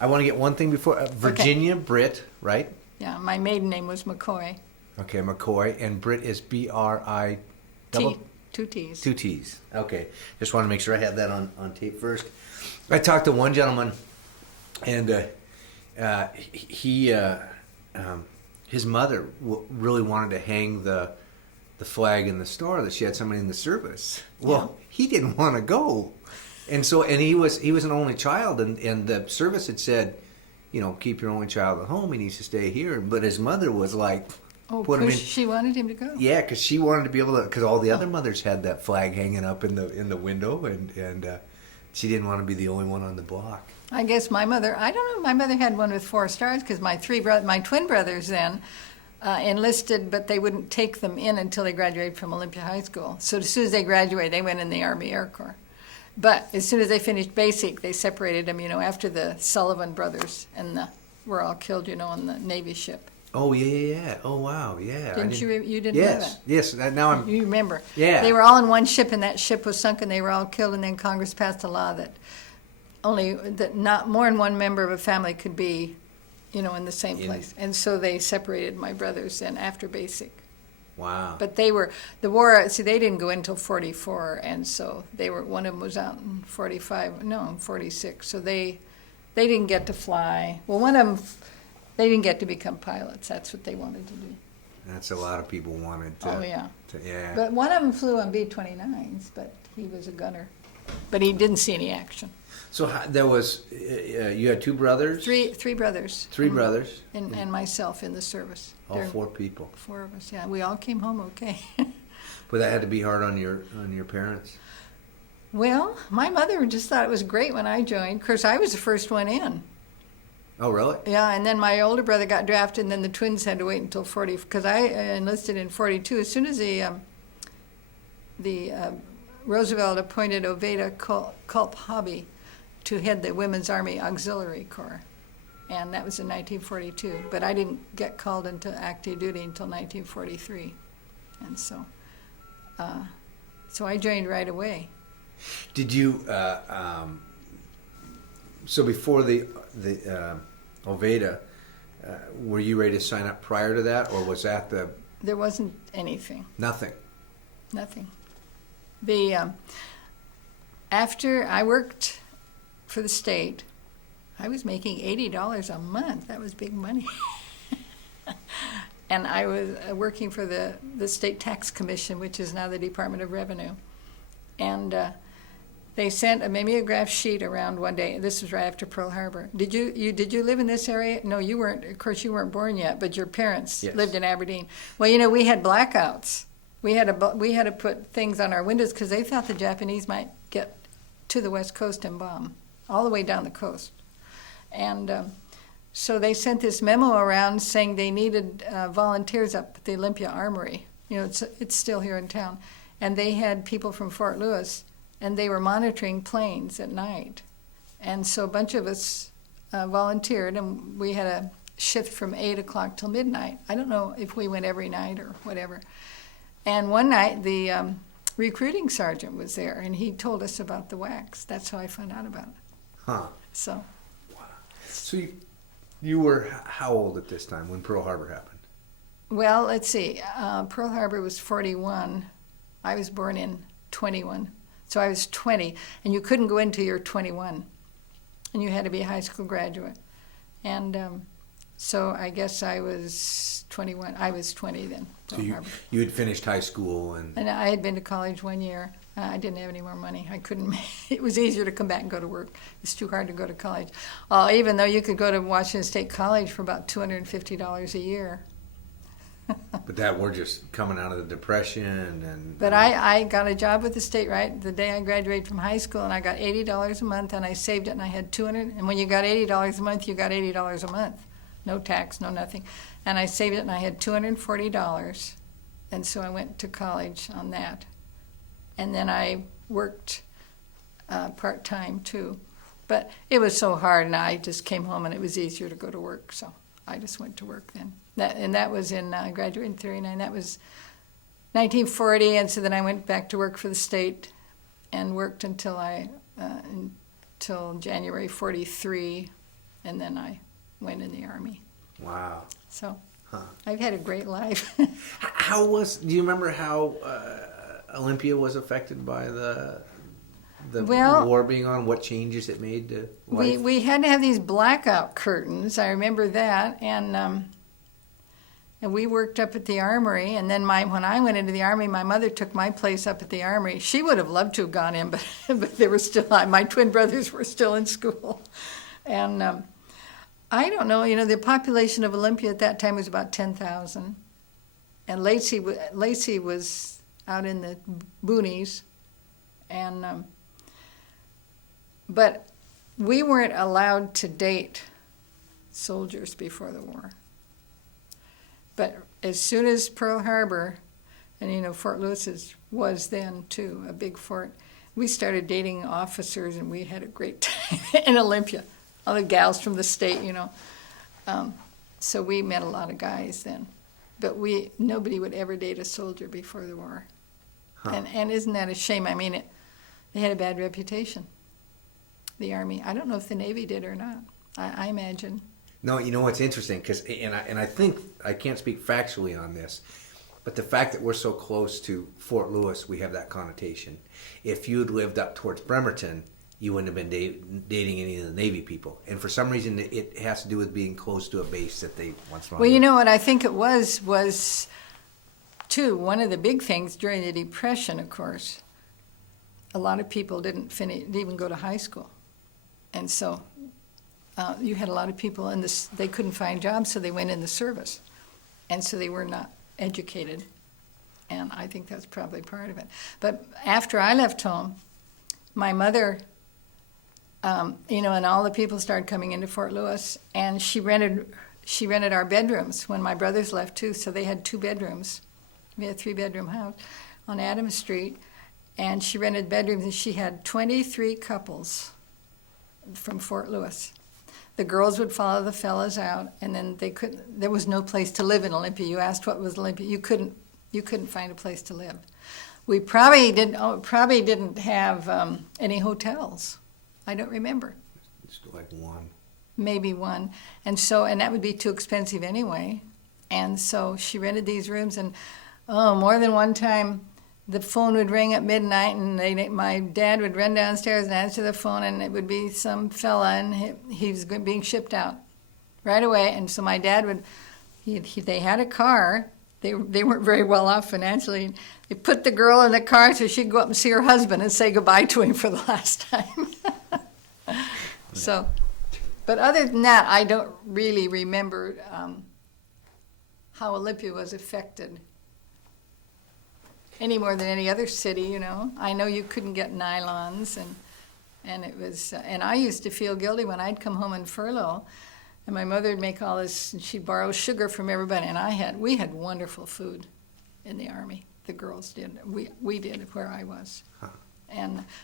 I want to get one thing before. Virginia, okay. Britt, right? Yeah, my maiden name was McCoy. Okay, McCoy. And Britt is B-R-I... Double? Two T's. Two T's. Okay. Just want to make sure I had that on tape first. I talked to one gentleman, and his mother really wanted to hang the flag in the store that she had somebody in the service. Well, he didn't want to go. And he was an only child, and the service had said, keep your only child at home. He needs to stay here. But his mother was like, she wanted him to go. Yeah, because she wanted to be able to, because all the other mothers had that flag hanging up in the window, and she didn't want to be the only one on the block. I guess my mother, I don't know, my mother had one with 4 stars because my twin brothers then enlisted, but they wouldn't take them in until they graduated from Olympia High School. So as soon as they graduated, they went in the Army Air Corps. But as soon as they finished basic, they separated them, after the Sullivan brothers were all killed, on the Navy ship. Oh, yeah. Oh, wow, yeah. You didn't know that? Yes, now I'm... You remember. Yeah. They were all in one ship, and that ship was sunk, and they were all killed, and then Congress passed a law that not more than one member of a family could be, in the same place. And so they separated my brothers then after basic. Wow. But they didn't go in until 44, and so one of them was out in 46. So they didn't get to fly. Well, one of them, they didn't get to become pilots. That's what they wanted to do. That's a lot of people wanted to. Oh, yeah. Yeah. But one of them flew on B-29s, but he was a gunner. But he didn't see any action. So there was, you had 2 brothers? Three brothers. 3 brothers? And myself in the service. All 4 people. 4 of us, yeah. We all came home okay. But that had to be hard on your parents? Well, my mother just thought it was great when I joined. Of course, I was the first one in. Oh, really? Yeah, and then my older brother got drafted, and then the twins had to wait until 40, because I enlisted in 42. As soon as the Roosevelt appointed Oveta Culp Hobby to head the Women's Army Auxiliary Corps, and that was in 1942. But I didn't get called into active duty until 1943, and so I joined right away. Did you? So before the Oveta, were you ready to sign up prior to that, or was that the? There wasn't anything. Nothing. After I worked for the state, I was making $80 a month. That was big money. And I was working for the State Tax Commission, which is now the Department of Revenue. And they sent a mimeograph sheet around one day. This was right after Pearl Harbor. Did you live in this area? No, you weren't. Of course, you weren't born yet, but your parents lived in Aberdeen. Well, we had blackouts. We had to put things on our windows because they thought the Japanese might get to the West Coast and bomb all the way down the coast. And so they sent this memo around saying they needed volunteers up at the Olympia Armory. It's still here in town. And they had people from Fort Lewis, and they were monitoring planes at night. And so a bunch of us volunteered, and we had a shift from 8 o'clock till midnight. I don't know if we went every night or whatever. And one night, the recruiting sergeant was there, and he told us about the wax. That's how I found out about it. Huh. So. Wow. So you were how old at this time when Pearl Harbor happened? Well, let's see. Pearl Harbor was 41. I was born in 21. So I was 20, and you couldn't go until you're 21, and you had to be a high school graduate. And so I guess I was 21. I was 20 then. So you had finished high school and I had been to college 1 year. I didn't have any more money. I couldn't. It was easier to come back and go to work. It's too hard to go to college. Even though you could go to Washington State College for about $250 a year. But that we're just coming out of the Depression But I got a job with the state right the day I graduated from high school, and I got $80 a month, and I saved it, and I had $200. And when you got $80 a month, you got $80 a month, no tax, no nothing. And I saved it, and I had $240, and so I went to college on that. And then I worked part-time too, but it was so hard, and I just came home, and it was easier to go to work, so I just went to work then. That was in graduated in 39. That was 1940, and so then I went back to work for the state and worked until January 43, and then I went in the Army. Wow. So Huh. I've had a great life. Do you remember how Olympia was affected by the Well, war being on? What changes it made to life? we had to have these blackout curtains. I remember that, and we worked up at the Armory. And then when I went into the Army, my mother took my place up at the Armory. She would have loved to have gone in, but they were still. My twin brothers were still in school, and I don't know. The population of Olympia at that time was about 10,000, and Lacey was out in the boonies, and but we weren't allowed to date soldiers before the war. But as soon as Pearl Harbor, and Fort Lewis was then too a big fort, we started dating officers, and we had a great time in Olympia. All the gals from the state, so we met a lot of guys then. But nobody would ever date a soldier before the war. Huh. And isn't that a shame? I mean, they had a bad reputation, the Army. I don't know if the Navy did or not. I imagine. No, what's interesting, and I think, I can't speak factually on this, but the fact that we're so close to Fort Lewis, we have that connotation. If you'd lived up towards Bremerton, you wouldn't have been dating any of the Navy people. And for some reason, it has to do with being close to a base that they once found. Well, what I think it was, too, one of the big things during the Depression, of course, a lot of people didn't even go to high school. And so you had a lot of people they couldn't find jobs, so they went in the service. And so they were not educated. And I think that's probably part of it. But after I left home, my mother... and all the people started coming into Fort Lewis, and she rented our bedrooms when my brothers left too. So they had 2 bedrooms. We had a 3-bedroom house on Adams Street, and she rented bedrooms, and she had 23 couples from Fort Lewis. The girls would follow the fellas out, and then there was no place to live in Olympia. You asked what was Olympia, you couldn't find a place to live. We probably didn't have any hotels. I don't remember. It's like one. Maybe one. And that would be too expensive anyway. And so she rented these rooms, and more than one time the phone would ring at midnight, and my dad would run downstairs and answer the phone, and it would be some fella, and he was being shipped out right away. And so my dad they had a car. They weren't very well off financially. They put the girl in the car so she'd go up and see her husband and say goodbye to him for the last time. So, but other than that, I don't really remember how Olympia was affected any more than any other city. I know you couldn't get nylons, and it was, and I used to feel guilty when I'd come home in furlough. And my mother would make all this, and she'd borrow sugar from everybody. And we had wonderful food in the Army. The girls did. We did where I was. Huh.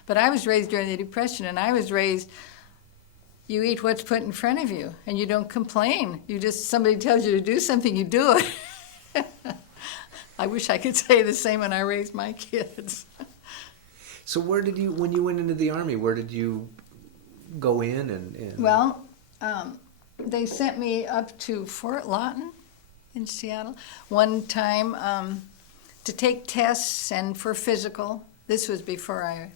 But I was raised during the Depression, and I was raised, you eat what's put in front of you, and you don't complain. Somebody tells you to do something, you do it. I wish I could say the same when I raised my kids. So when you went into the Army, where did you go in? And... Well, they sent me up to Fort Lawton in Seattle one time to take tests and for physical. This was before I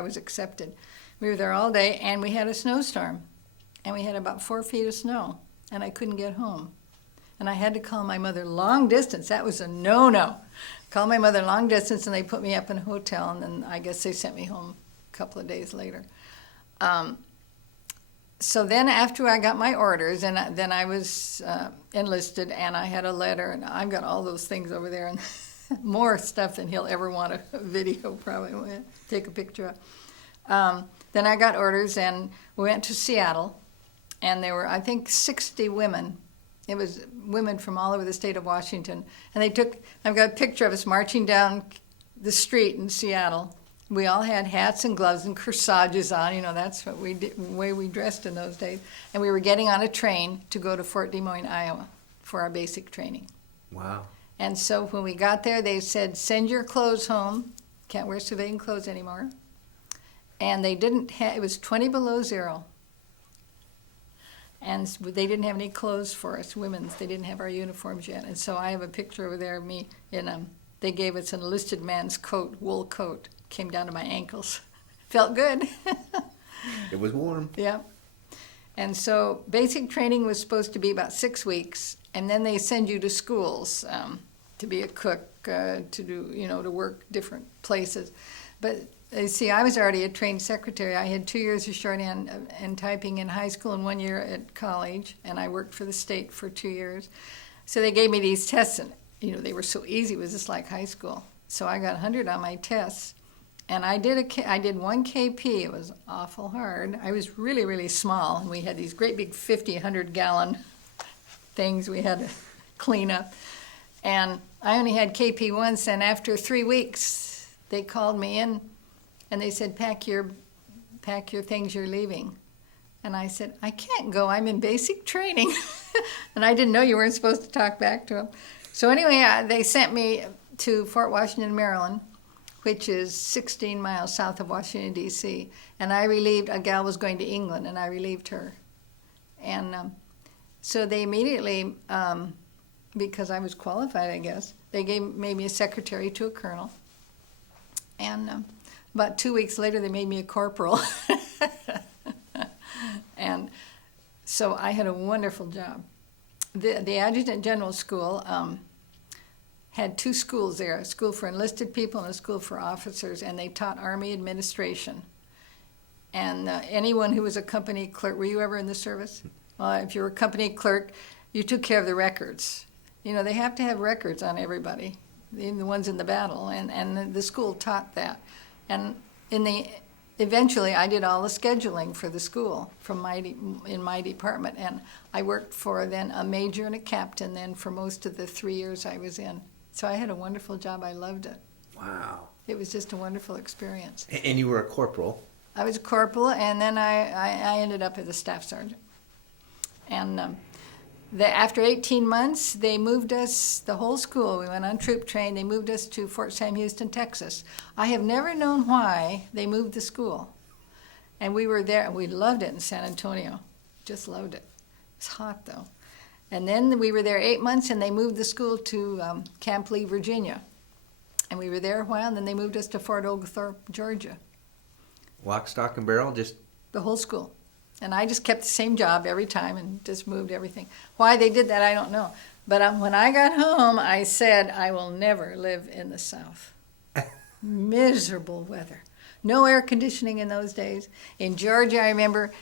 was accepted. We were there all day, and we had a snowstorm, and we had about 4 feet of snow, and I couldn't get home. And I had to call my mother long distance. That was a no-no. Call my mother long distance, and they put me up in a hotel, and then I guess they sent me home a couple of days later. So then after I got my orders, and then I was enlisted, and I had a letter, and I've got all those things over there, and more stuff than he'll ever want a video, probably take a picture of. Then I got orders, and we went to Seattle, and there were, I think, 60 women. It was women from all over the state of Washington, and I've got a picture of us marching down the street in Seattle. We all had hats and gloves and corsages on. That's what we did, the way we dressed in those days. And we were getting on a train to go to Fort Des Moines, Iowa, for our basic training. Wow. And so when we got there, they said, send your clothes home. Can't wear civilian clothes anymore. and they didn't have, it was 20 below zero. And they didn't have any clothes for us, women's. They didn't have our uniforms yet. And so I have a picture over there of me in they gave us an enlisted man's coat, wool coat, came down to my ankles. Felt good. It was warm. Yeah. And so basic training was supposed to be about 6 weeks, and then they send you to schools to be a cook, to do, to work different places. But you see, I was already a trained secretary. I had 2 years of shorthand and typing in high school and 1 year at college, and I worked for the state for 2 years. So they gave me these tests, and they were so easy. It was just like high school. So I got 100 on my tests, and I did one KP. It was awful hard. I was really, really small, and we had these great big 50, 100-gallon things we had to clean up. And I only had KP once, and after 3 weeks, they called me in, and they said, pack your things, you're leaving. And I said, I can't go, I'm in basic training. And I didn't know you weren't supposed to talk back to them. So anyway, they sent me to Fort Washington, Maryland, which is 16 miles south of Washington, D.C. And I relieved, a gal was going to England, and I relieved her. And so they immediately, because I was qualified, I guess, they made me a secretary to a colonel. And about 2 weeks later, they made me a corporal. And so I had a wonderful job. The Adjutant General School had 2 schools there, a school for enlisted people and a school for officers, and they taught Army administration. And anyone who was a company clerk, were you ever in the service? If you were a company clerk, you took care of the records. They have to have records on everybody, even the ones in the battle, and the school taught that. And eventually I did all the scheduling for the school in my department, and I worked for then a major and a captain then for most of the 3 years I was in. So I had a wonderful job. I loved it. Wow. It was just a wonderful experience. And you were a corporal. I was a corporal, and then I ended up as a staff sergeant. And after 18 months, they moved us, the whole school, we went on troop train, they moved us to Fort Sam Houston, Texas. I have never known why they moved the school. And we were there, and we loved it in San Antonio. Just loved it. It's hot, though. And then we were there 8 months, and they moved the school to Camp Lee, Virginia. And we were there a while, and then they moved us to Fort Oglethorpe, Georgia. Lock, stock, and barrel, just... The whole school. And I just kept the same job every time and just moved everything. Why they did that, I don't know. But when I got home, I said, I will never live in the South. Miserable weather. No air conditioning in those days. In Georgia, I remember,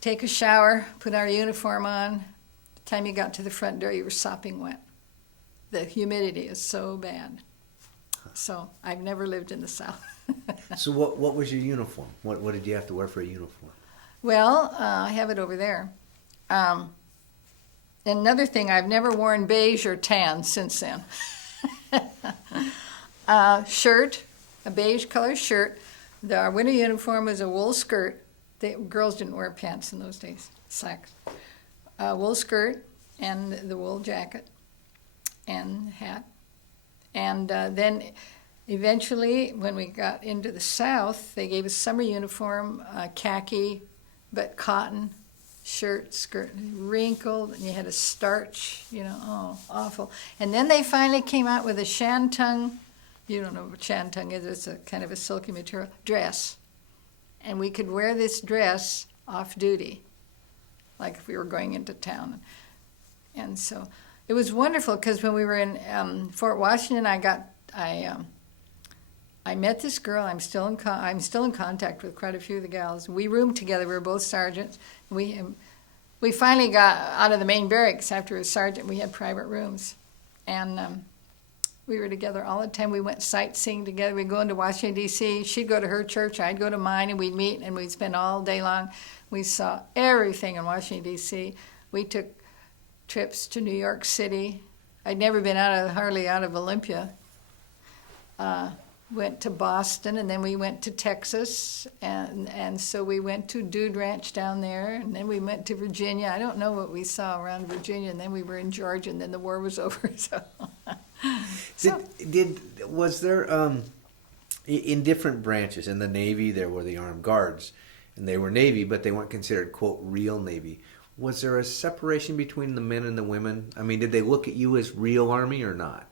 take a shower, put our uniform on. The time you got to the front door, you were sopping wet. The humidity is so bad. So I've never lived in the South. So what was your uniform? What did you have to wear for a uniform? Well, I have it over there. Another thing, I've never worn beige or tan since then. Shirt, a beige color shirt. Our winter uniform was a wool skirt. The girls didn't wear pants in those days, slacks. Wool skirt and the wool jacket and hat. And then eventually, when we got into the South, they gave us summer uniform, khaki, but cotton, shirt, skirt, wrinkled, and you had a starch, awful. And then they finally came out with a shantung, you don't know what shantung is, it's a kind of a silky material, dress. And we could wear this dress off duty, like if we were going into town. And so it was wonderful, because when we were in Fort Washington, I met this girl. I'm still in contact with quite a few of the gals. We roomed together. We were both sergeants. We finally got out of the main barracks after a sergeant. We had private rooms, and we were together all the time. We went sightseeing together. We'd go into Washington, D.C. She'd go to her church. I'd go to mine, and we'd meet, and we'd spend all day long. We saw everything in Washington, D.C. We took trips to New York City. I'd never been hardly out of Olympia. Went to Boston, and then we went to Texas, and so we went to Dude Ranch down there, and then we went to Virginia. I don't know what we saw around Virginia, and then we were in Georgia, and then the war was over. So, Was there in different branches. In the Navy, there were the armed guards, and they were Navy, but they weren't considered, quote, real Navy. Was there a separation between the men and the women? I mean, did they look at you as real Army or not?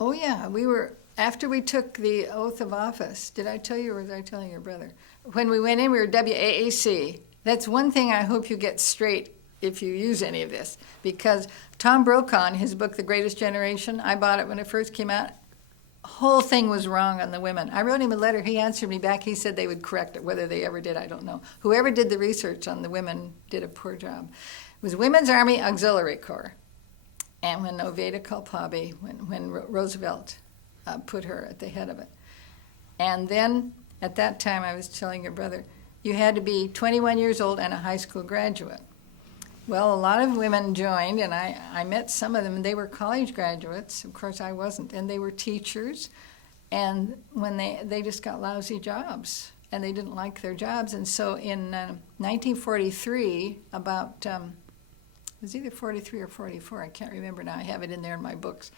Oh, yeah. We were, after we took the oath of office, did I tell you or was I telling your brother? When we went in, we were WAAC. That's one thing I hope you get straight if you use any of this. Because Tom Brokaw, in his book, The Greatest Generation, I bought it when it first came out, whole thing was wrong on the women. I wrote him a letter. He answered me back. He said they would correct it. Whether they ever did, I don't know. Whoever did the research on the women did a poor job. It was Women's Army Auxiliary Corps. And when Oveta Kalpabi, when Roosevelt put her at the head of it. And then, at that time, I was telling your brother, you had to be 21 years old and a high school graduate. Well, a lot of women joined, and I met some of them. They were college graduates. Of course, I wasn't. And they were teachers. And when they just got lousy jobs, and they didn't like their jobs. And so in 1943, about, it was either 43 or 44, I can't remember now. I have it in there in my books.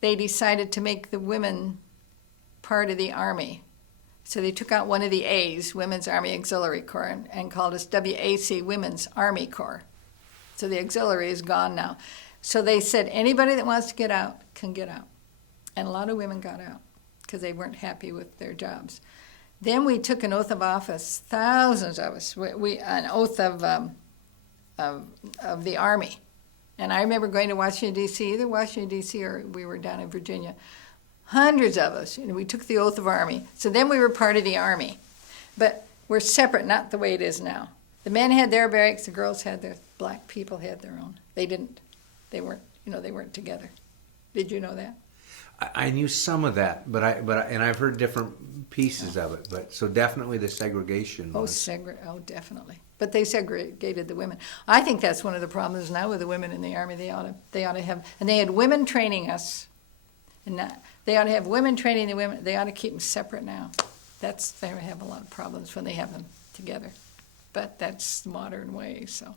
They decided to make the women part of the Army. So they took out one of the A's, Women's Army Auxiliary Corps, and called us WAC, Women's Army Corps. So the auxiliary is gone now. So they said anybody that wants to get out can get out. And a lot of women got out because they weren't happy with their jobs. Then we took an oath of office, thousands of us, an oath of the Army. And I remember going to Washington, D.C., either Washington, D.C. or we were down in Virginia. Hundreds of us, and we took the oath of Army. So then we were part of the Army. But we're separate, not the way it is now. The men had their barracks, the girls had their, black people had their own. They didn't. They weren't together. Did you know that? I knew some of that, and I've heard different pieces of it. But so definitely the segregation. Oh, definitely. But they segregated the women. I think that's one of the problems now with the women in the Army. They ought to have, and they had women training us, and they ought to have women training the women. They ought to keep them separate now. They have a lot of problems when they have them together. But that's the modern way. So.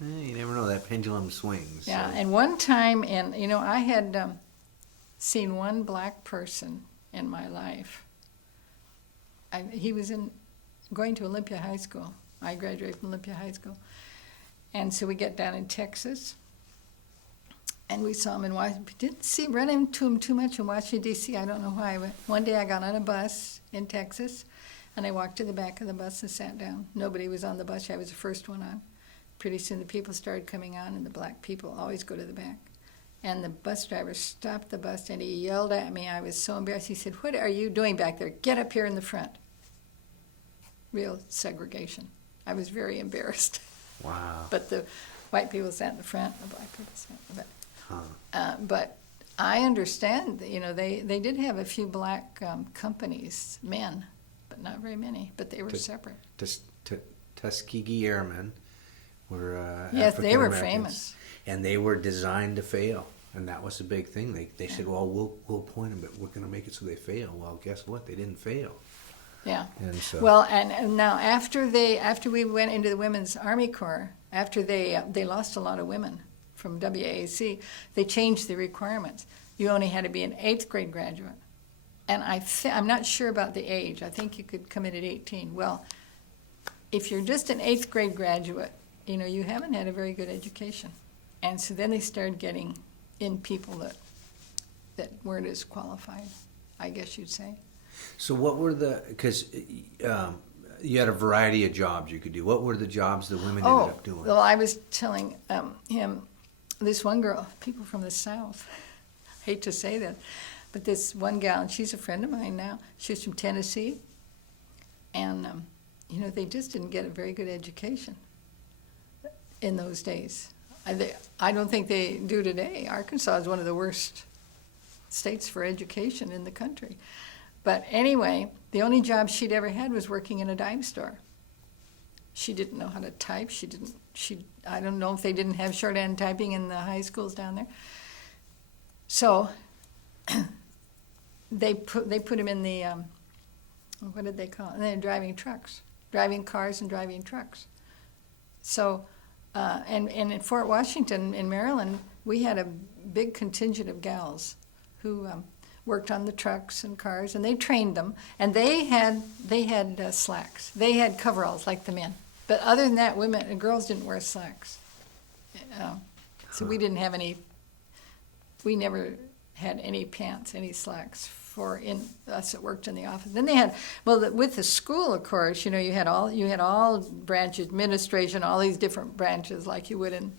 You never know, that pendulum swings. Yeah, So. and one time, I had seen one black person in my life. He was going to Olympia High School. I graduated from Olympia High School. And so we get down in Texas, and we saw him in Washington. We didn't run into him too much in Washington, D.C. I don't know why. But one day I got on a bus in Texas, and I walked to the back of the bus and sat down. Nobody was on the bus. I was the first one on. Pretty soon the people started coming on, and the black people always go to the back. And the bus driver stopped the bus, and he yelled at me. I was so embarrassed. He said, "What are you doing back there? Get up here in the front." Real segregation. I was very embarrassed. Wow. But the white people sat in the front, the black people sat in the back. Huh. But I understand, they did have a few black companies, men, but not very many. But they were separate. Tuskegee Airmen were yes, they were African-Americans, famous. and they were designed to fail. And that was the big thing. They said, well, we'll appoint them, but we're going to make it so they fail. Well, guess what? They didn't fail. Yeah. And so, well, and now after we went into the Women's Army Corps, after they lost a lot of women from WAC, they changed the requirements. You only had to be an 8th grade graduate. And I'm not sure about the age. I think you could come in at 18. Well, if you're just an 8th grade graduate, you haven't had a very good education. And so then they started getting in people that weren't as qualified, I guess you'd say. So what were because you had a variety of jobs you could do. What were the jobs the women ended up doing? Well, I was telling him, this one girl, people from the South, hate to say that, but this one gal, and she's a friend of mine now, she's from Tennessee, and, they just didn't get a very good education in those days. I don't think they do today. Arkansas is one of the worst states for education in the country. But anyway, the only job she'd ever had was working in a dime store. She didn't know how to type. I don't know if they didn't have shorthand typing in the high schools down there. So they put him in the, what did they call it? They're driving cars and driving trucks. So, and in Fort Washington in Maryland, we had a big contingent of gals who worked on the trucks and cars, and they trained them. And they had slacks. They had coveralls like the men. But other than that, women and girls didn't wear slacks. So we didn't have any. We never had any pants, any slacks for us that worked in the office. Then they had, with the school, of course, you had all branch administration, all these different branches like you would in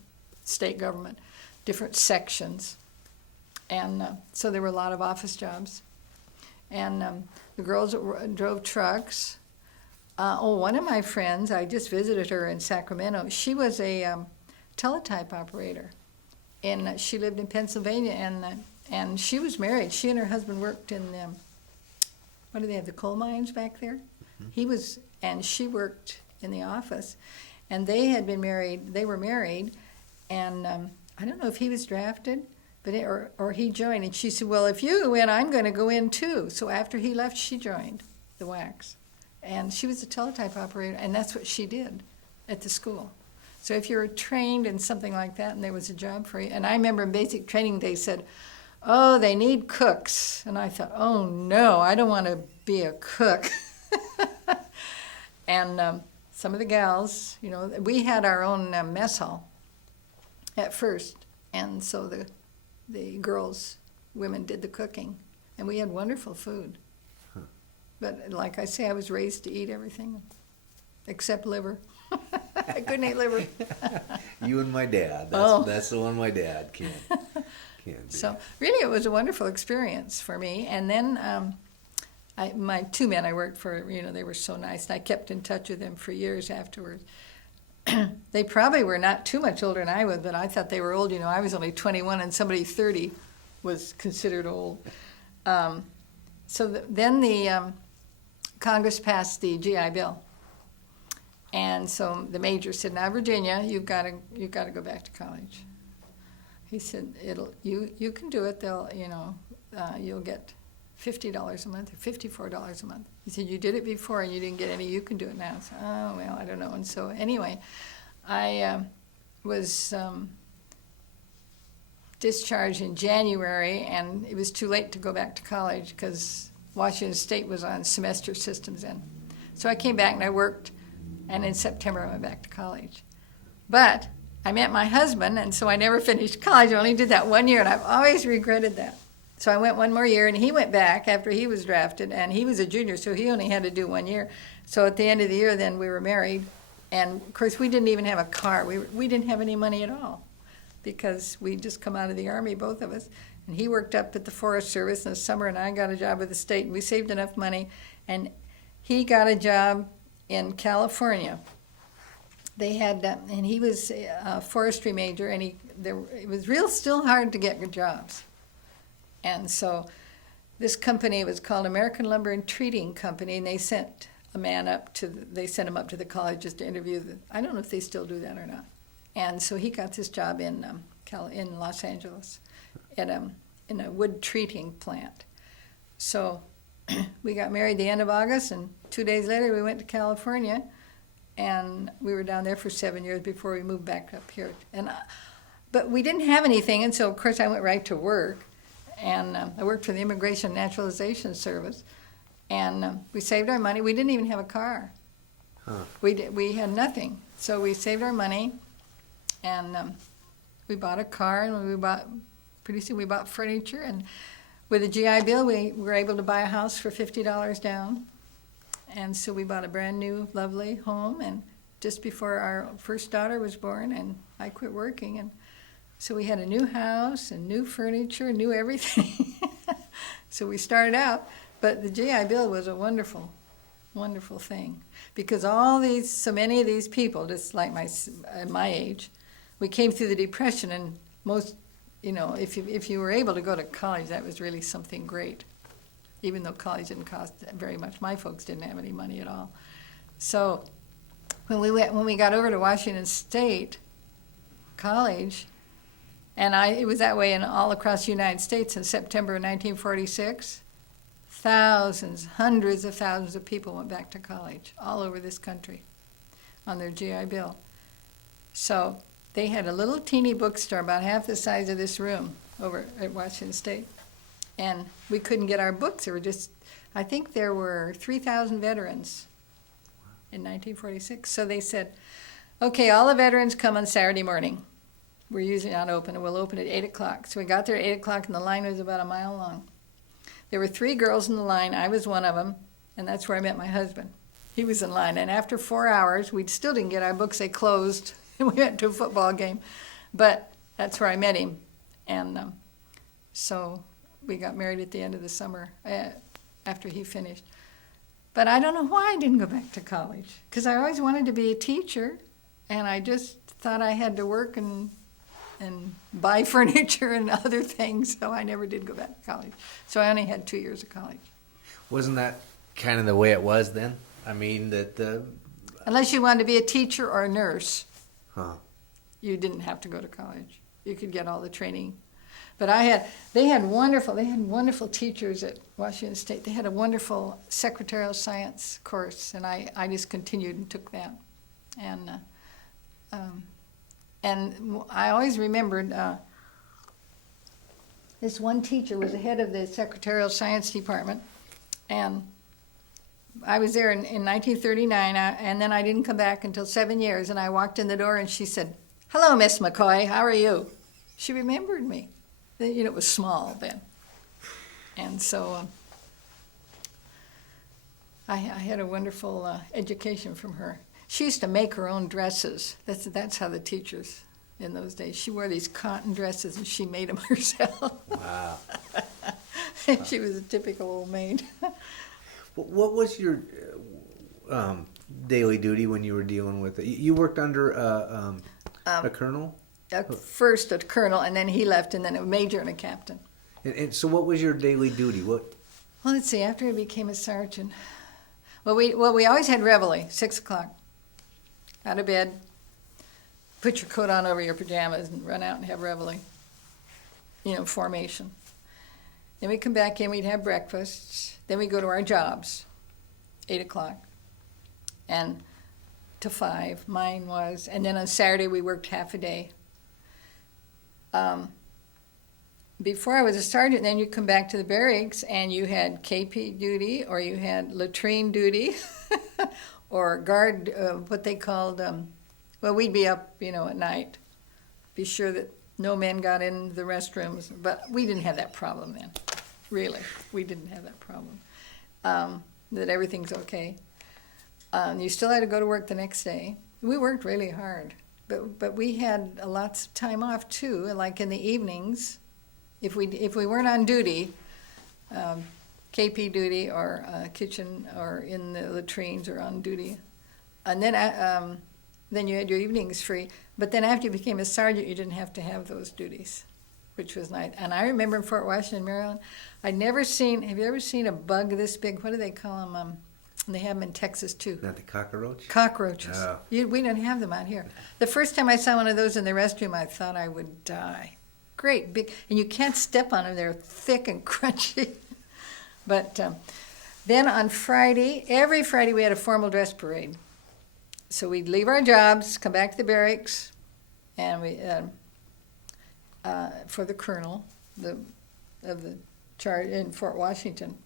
state government, different sections. And so there were a lot of office jobs. And the girls drove trucks. One of my friends, I just visited her in Sacramento. She was a teletype operator. And she lived in Pennsylvania, and she was married. She and her husband worked in what do they have, the coal mines back there? Mm-hmm. And she worked in the office, and they had been married. They were married, and I don't know if he was drafted, but or he joined. And she said, "Well, if you go in, I'm going to go in too." So after he left, she joined the WWII, and she was a teletype operator, and that's what she did at the school. So if you were trained in something like that and there was a job for you, and I remember in basic training they said, "Oh, they need cooks." And I thought, "Oh no, I don't want to be a cook." And some of the gals, we had our own mess hall at first. And so the women did the cooking. And we had wonderful food. Huh. But like I say, I was raised to eat everything except liver. I couldn't eat liver. You and my dad. That's the one my dad can do. So really it was a wonderful experience for me. And then my two men I worked for, they were so nice. And I kept in touch with them for years afterwards. They probably were not too much older than I was, but I thought they were old. I was only 21 and somebody 30 was considered old. Then the Congress passed the GI Bill. And so the major said, "Now, Virginia, you've got to go back to college." He said, "You can do it. You'll get $50 a month or $54 a month." He said, "You did it before and you didn't get any. You can do it now." So, "Oh well, I don't know." And so anyway, I was discharged in January, and it was too late to go back to college because Washington State was on semester systems then. So I came back and I worked. And in September, I went back to college. But I met my husband, and so I never finished college. I only did that 1 year, and I've always regretted that. So I went one more year, and he went back after he was drafted, and he was a junior, so he only had to do 1 year. So at the end of the year, then we were married. And, of course, we didn't even have a car. We didn't have any money at all because we'd just come out of the Army, both of us. And he worked up at the Forest Service in the summer, and I got a job with the state, and we saved enough money. And he got a job in California. They had, and he was a forestry major, and it was still hard to get good jobs. And so this company was called American Lumber and Treating Company, and they sent him up to the colleges to interview. I don't know if they still do that or not. And so he got this job in Los Angeles in a wood treating plant. So we got married the end of August, and 2 days later we went to California, and we were down there for 7 years before we moved back up here. But we didn't have anything, and so of course I went right to work, and I worked for the Immigration and Naturalization Service, and we saved our money. We didn't even have a car. Huh. We had nothing, so we saved our money, and we bought a car, and pretty soon we bought furniture, and with the GI Bill, we were able to buy a house for $50 down. And so we bought a brand new, lovely home. And just before our first daughter was born, and I quit working. And so we had a new house and new furniture, new everything. So we started out. But the GI Bill was a wonderful, wonderful thing. Because so many of these people, just like my age, we came through the Depression, and most, if you were able to go to college, that was really something great, even though college didn't cost very much. My folks didn't have any money at all. So when we got over to Washington State College, and it was that way all across the United States in September of 1946, hundreds of thousands of people went back to college all over this country on their GI Bill. So they had a little teeny bookstore about half the size of this room over at Washington State. and we couldn't get our books. There were just, I think there were 3,000 veterans in 1946. So they said, okay, all the veterans come on Saturday morning. We're usually not open, and we'll open at 8 o'clock. So we got there at 8 o'clock, and the line was about a mile long. There were 3 girls in the line. I was one of them, and that's where I met my husband. He was in line, and after 4 hours, we still didn't get our books. They closed, and we went to a football game. But that's where I met him, and so we got married at the end of the summer after he finished. But I don't know why I didn't go back to college, because I always wanted to be a teacher, and I just thought I had to work and buy furniture and other things, so I never did go back to college. So I only had 2 years of college. Wasn't that kind of the way it was then? I mean, Unless you wanted to be a teacher or a nurse, you didn't have to go to college. You could get all the training. But they had wonderful teachers at Washington State. They had a wonderful secretarial science course, and I just continued and took that. And I always remembered this one teacher was the head of the secretarial science department, and I was there in 1939, and then I didn't come back until 7 years, and I walked in the door, and she said, "Hello, Miss McCoy, how are you?" She remembered me. It was small then. And so I had a wonderful education from her. She used to make her own dresses. That's how the teachers in those days. She wore these cotton dresses, and she made them herself. Wow. She was a typical old maid. What was your daily duty when you were dealing with it? You worked under a colonel? First a colonel, and then he left, and then a major and a captain. And so what was your daily duty? Well, let's see. After I became a sergeant, we always had reveille, 6 o'clock. Out of bed, put your coat on over your pajamas, and run out and have reveille. Formation. Then we'd come back in, we'd have breakfast. Then we'd go to our jobs, 8 o'clock, and to 5, mine was. And then on Saturday, we worked half a day. Before I was a sergeant, then you'd come back to the barracks, and you had KP duty, or you had latrine duty, or guard, what they called, we'd be up, at night, be sure that no men got in the restrooms, but we didn't have that problem then, really. We didn't have that problem, that everything's okay. You still had to go to work the next day. We worked really hard, but we had lots of time off too, like in the evenings. If we weren't on duty, KP duty or kitchen or in the latrines or on duty, and then you had your evenings free. But then after you became a sergeant, you didn't have to have those duties, which was nice. And I remember in Fort Washington, Maryland, have you ever seen a bug this big? What do they call them? They have them in Texas too. Not the cockroach? Cockroaches. Oh. We don't have them out here. The first time I saw one of those in the restroom, I thought I would die. Great big, and you can't step on them. They're thick and crunchy. But then on Friday, every Friday we had a formal dress parade. So we'd leave our jobs, come back to the barracks, and we for the colonel of the charge in Fort Washington.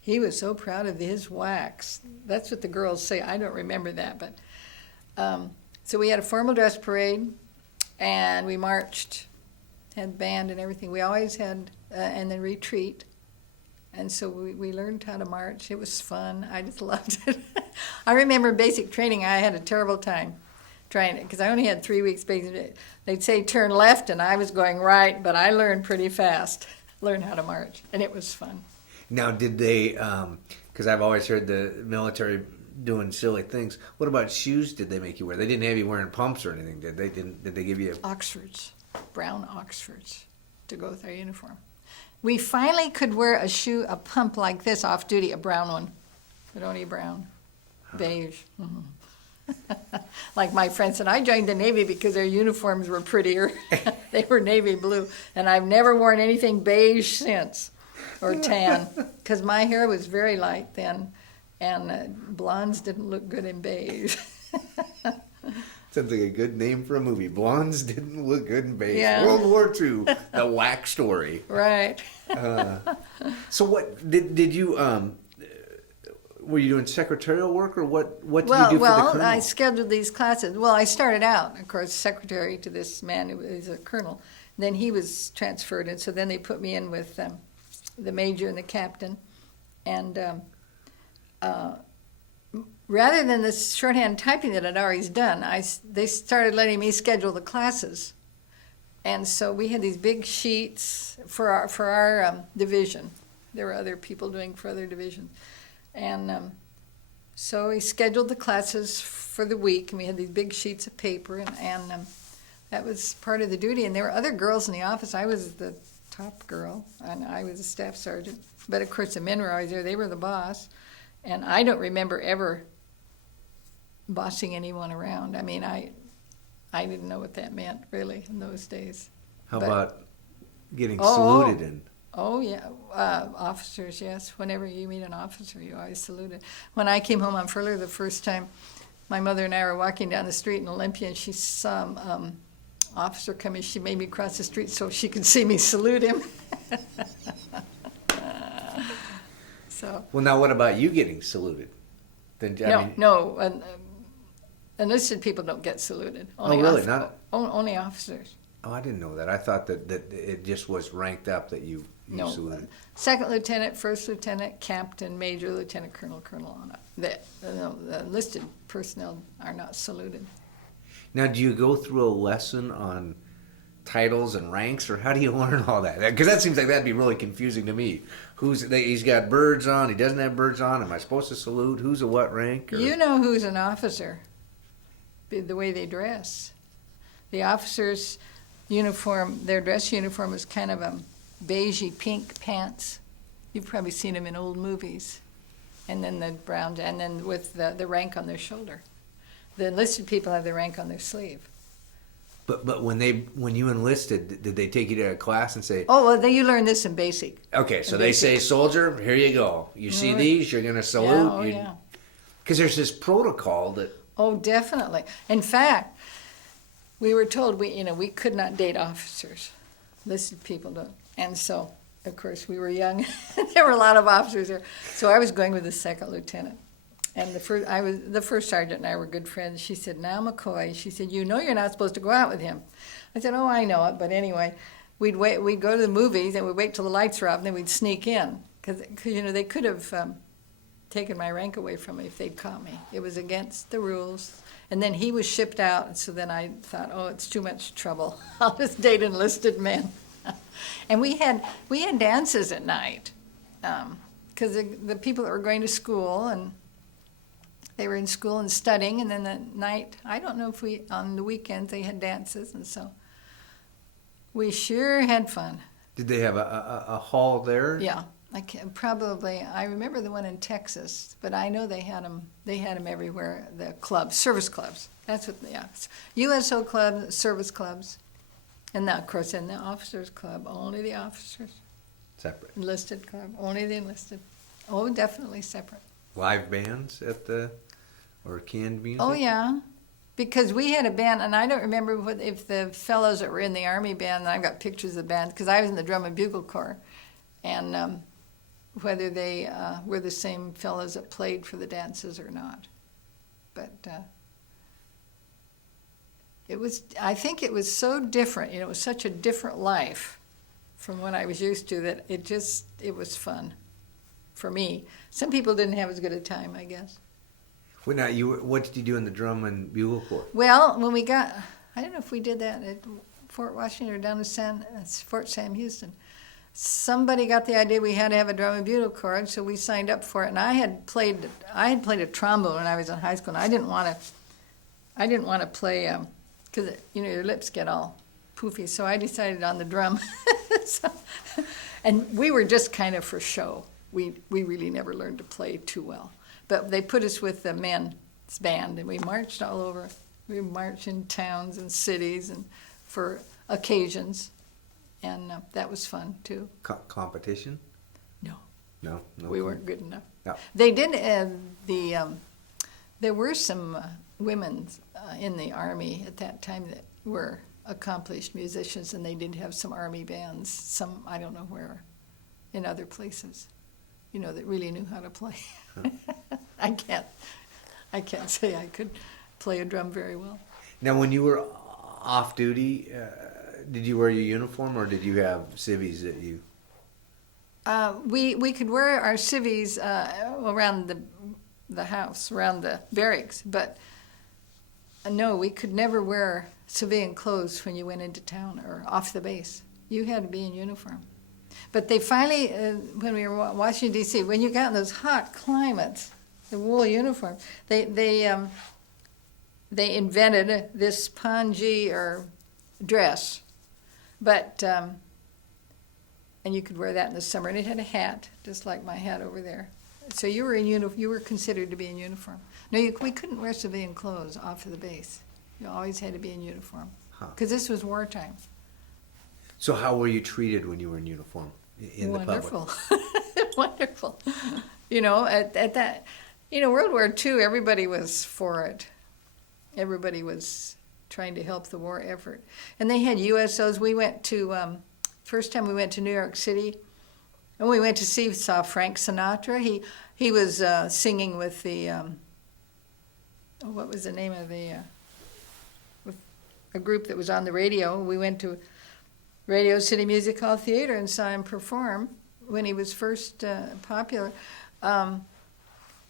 He was so proud of his wax. That's what the girls say. I don't remember that, but so we had a formal dress parade, and we marched, had band and everything. We always had, and then retreat. And so we learned how to march. It was fun. I just loved it. I remember basic training. I had a terrible time trying it because I only had 3 weeks basic. They'd say turn left, and I was going right, but I learned pretty fast. Learned how to march, and it was fun. Now, did they, because I've always heard the military doing silly things, what about shoes did they make you wear? They didn't have you wearing pumps or anything, did they? Did they give you... Oxfords, brown Oxfords, to go with our uniform. We finally could wear a pump like this off duty, a brown one, but only brown, beige. Mm-hmm. Like my friend said, I joined the Navy because their uniforms were prettier. They were navy blue, and I've never worn anything beige since, or tan, because my hair was very light then, and blondes didn't look good in beige. Sounds like a good name for a movie. Blondes didn't look good in base. Yeah. World War II, the whack story. Right. So what did you were you doing secretarial work, or what did you do for the colonel? I scheduled these classes. Well, I started out, of course, secretary to this man who was a colonel. Then he was transferred, and so then they put me in with the major and the captain. And rather than the shorthand typing that I'd always done, they started letting me schedule the classes. And so we had these big sheets for our division. There were other people doing for other divisions. And so we scheduled the classes for the week, and we had these big sheets of paper, and that was part of the duty. And there were other girls in the office. I was the top girl, and I was a staff sergeant. But of course, the men were always there. They were the boss. And I don't remember ever bossing anyone around. I mean, I didn't know what that meant, really, in those days. How about getting saluted in? Oh, yeah. Officers, yes. Whenever you meet an officer, you always salute it. When I came home on furlough the first time, my mother and I were walking down the street in Olympia, and she saw officer coming. She made me cross the street so she could see me salute him. So. Well, now what about you getting saluted? No. Enlisted people don't get saluted. Only really? Only officers. Oh, I didn't know that. I thought that it just was ranked up that you saluted. Second lieutenant, first lieutenant, captain, major, lieutenant, colonel on up. The enlisted personnel are not saluted. Now, do you go through a lesson on titles and ranks, or how do you learn all that? Because that seems like that'd be really confusing to me. He's got birds on, he doesn't have birds on. Am I supposed to salute? Who's a what rank? Or? You know who's an officer, the way they dress. The officers' uniform, their dress uniform is kind of a beigey pink pants. You've probably seen them in old movies. And then the brown, and then with the rank on their shoulder. The enlisted people have the rank on their sleeve. But when you enlisted, did they take you to a class and say? Oh, well, you learn this in basic. Okay, so they say, soldier, here you go. You see these, you're going to salute. Yeah. Because there's this protocol that. Oh, definitely. In fact, we were told we could not date officers. Enlisted people don't. And so, of course, we were young. There were a lot of officers there. So I was going with the second lieutenant. And the first sergeant and I were good friends. She said, now McCoy, she said, you know you're not supposed to go out with him. I said, oh, I know it. But anyway, we'd go to the movies and we'd wait till the lights were off and then we'd sneak in. Because they could have taken my rank away from me if they'd caught me. It was against the rules. And then he was shipped out. And so then I thought, oh, it's too much trouble. I'll just date enlisted men. And we had dances at night. Because the people that were going to school and they were in school and studying, and then at night, I don't know if on the weekends, they had dances, and so we sure had fun. Did they have a hall there? Yeah, I remember the one in Texas, but I know they had them everywhere, the clubs, service clubs. That's what they are. USO clubs, service clubs, and now, of course, in the officers club, only the officers. Separate. Enlisted club, only the enlisted. Oh, definitely separate. Live bands or canned music? Oh, yeah, because we had a band, and I don't remember if the fellows that were in the Army band, and I've got pictures of the band, because I was in the Drum and Bugle Corps, and whether they were the same fellows that played for the dances or not. But I think it was so different, it was such a different life from what I was used to that it was fun for me. Some people didn't have as good a time, I guess. Well, now, what did you do in the Drum and Bugle Corps? Well, when we got, I don't know if we did that at Fort Washington or down to Fort Sam Houston. Somebody got the idea we had to have a Drum and Bugle Corps, and so we signed up for it. And I had played a trombone when I was in high school, and I didn't want to play because your lips get all poofy. So I decided on the drum, and we were just kind of for show. We really never learned to play too well. But they put us with the men's band, and we marched all over. We marched in towns and cities and for occasions, and that was fun, too. Competition? No. No? We weren't good enough. No. They did, there were some women in the Army at that time that were accomplished musicians, and they did have some Army bands, some, I don't know where, in other places, that really knew how to play. Huh. I can't say I could play a drum very well. Now, when you were off duty, did you wear your uniform, or did you have civvies that you? We could wear our civvies around the house, around the barracks, but no, we could never wear civilian clothes when you went into town or off the base. You had to be in uniform. But they finally, when we were in Washington, D.C., when you got in those hot climates, the wool uniform, they invented this pongee or dress, but and you could wear that in the summer, and it had a hat, just like my hat over there. So you were you were considered to be in uniform. No, we couldn't wear civilian clothes off of the base. You always had to be in uniform, because this was wartime. So how were you treated when you were in uniform in the public? Wonderful, wonderful. At that, World War II, everybody was for it. Everybody was trying to help the war effort, and they had USOs. We went to first time we went to New York City, and we went to saw Frank Sinatra. He was singing with the what was the name of the with a group that was on the radio. We went to Radio City Music Hall Theater and saw him perform when he was first popular.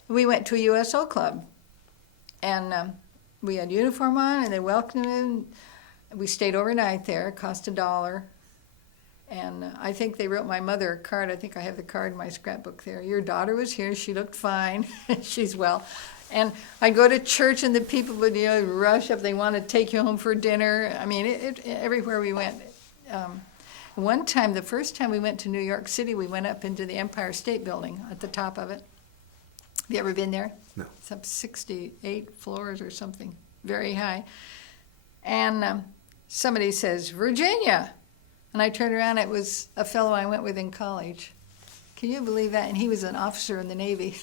We went to a USO club, and we had uniform on, and they welcomed him. We stayed overnight there. It cost $1. And I think they wrote my mother a card. I think I have the card in my scrapbook there. Your daughter was here. She looked fine. She's well. And I'd go to church, and the people would rush up. They want to take you home for dinner. I mean, everywhere we went. One time, the first time we went to New York City, we went up into the Empire State Building at the top of it. Have you ever been there? No. It's up 68 floors or something, very high. And somebody says, Virginia. And I turned around, it was a fellow I went with in college. Can you believe that? And he was an officer in the Navy.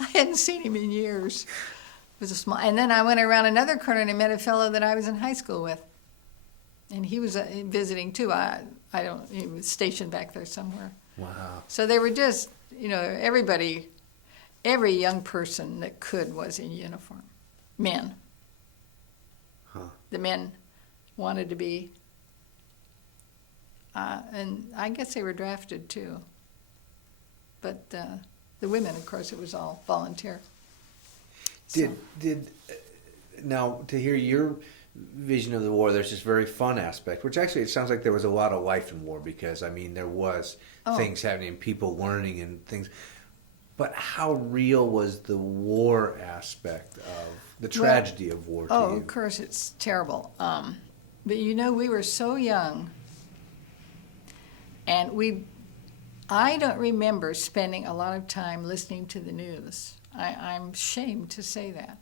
I hadn't seen him in years. It was a small, and then I went around another corner and I met a fellow that I was in high school with. And he was visiting too. He was stationed back there somewhere. Wow. So they were just, everybody, every young person that could was in uniform. Men. Huh. The men wanted to be. And I guess they were drafted too. But the women, of course, it was all volunteer. Now, to hear your vision of the war, there's this very fun aspect, which actually it sounds like there was a lot of life in war, because I mean there was things happening, people learning and things. But how real was the war aspect of the tragedy of war to you? Of course, it's terrible. But we were so young, and I don't remember spending a lot of time listening to the news. I'm ashamed to say that.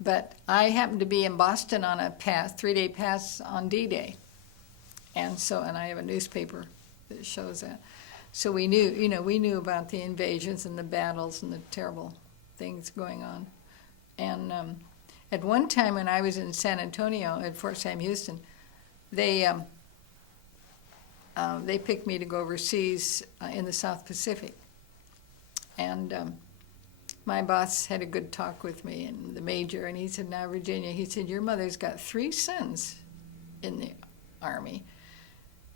But I happened to be in Boston on a 3-day pass on D-Day. And I have a newspaper that shows that. So we knew about the invasions and the battles and the terrible things going on. And at one time when I was in San Antonio at Fort Sam Houston, they picked me to go overseas in the South Pacific. And my boss had a good talk with me, and the major, and he said, now, Virginia, he said, your mother's got 3 sons in the Army.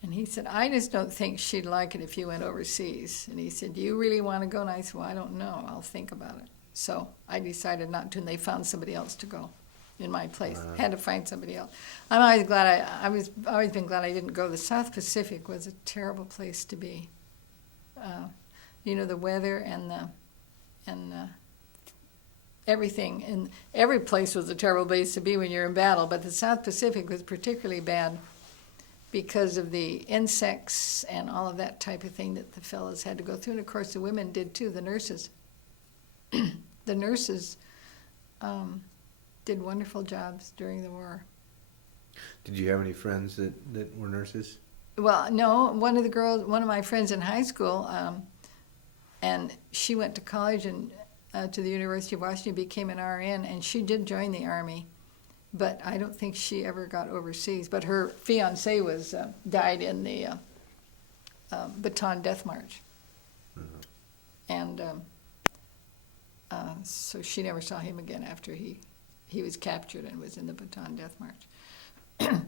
And he said, I just don't think she'd like it if you went overseas. And he said, do you really want to go? And I said, well, I don't know. I'll think about it. So I decided not to, and they found somebody else to go in my place. Wow. Had to find somebody else. I'm always glad I've always been glad I didn't go. The South Pacific was a terrible place to be. The weather and everything, and every place was a terrible place to be when you're in battle, but the South Pacific was particularly bad because of the insects and all of that type of thing that the fellows had to go through. And of course the women did too, the nurses. The nurses did wonderful jobs during the war. Did you have any friends that were nurses? Well, no. One of my friends in high school, and she went to college, and to the University of Washington, became an RN, and she did join the Army, but I don't think she ever got overseas. But her fiancé was died in the Bataan Death March. And so she never saw him again after he was captured and was in the Bataan Death March.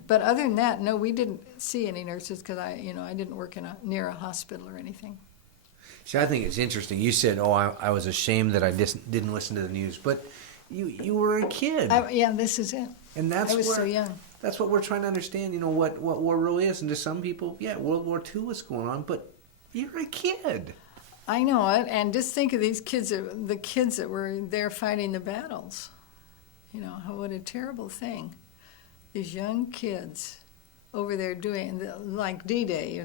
But other than that, no, we didn't see any nurses because I didn't work near a hospital or anything. See, I think it's interesting. You said, "Oh, I was ashamed that I didn't listen to the news," but you were a kid. Yeah, this is it. And I was so young. That's what we're trying to understand. What war really is, and to some people, yeah, World War II was going on, but you're a kid. I know it, and just think of these kids, the kids that were there fighting the battles. What a terrible thing. These young kids over there doing, like D-Day,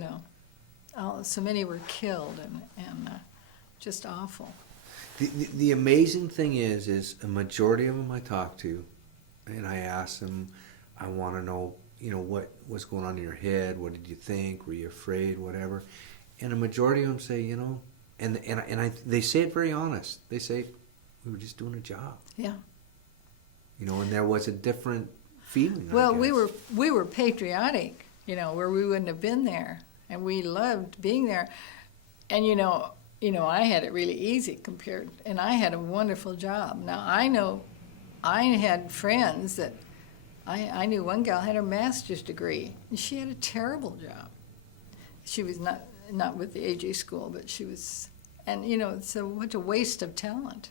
so many were killed, and just awful. The amazing thing is a majority of them I talk to, and I ask them, I want to know, what was going on in your head, what did you think, were you afraid, whatever, and a majority of them say, they say it very honest. They say, we were just doing a job. Yeah. And there was a different feeling. Well, we were patriotic, where we wouldn't have been there, and we loved being there, and I had it really easy and I had a wonderful job. Now I know, I had friends that I knew one gal had a master's degree, and she had a terrible job. She was not with the AG school, but she was, and it's what a waste of talent.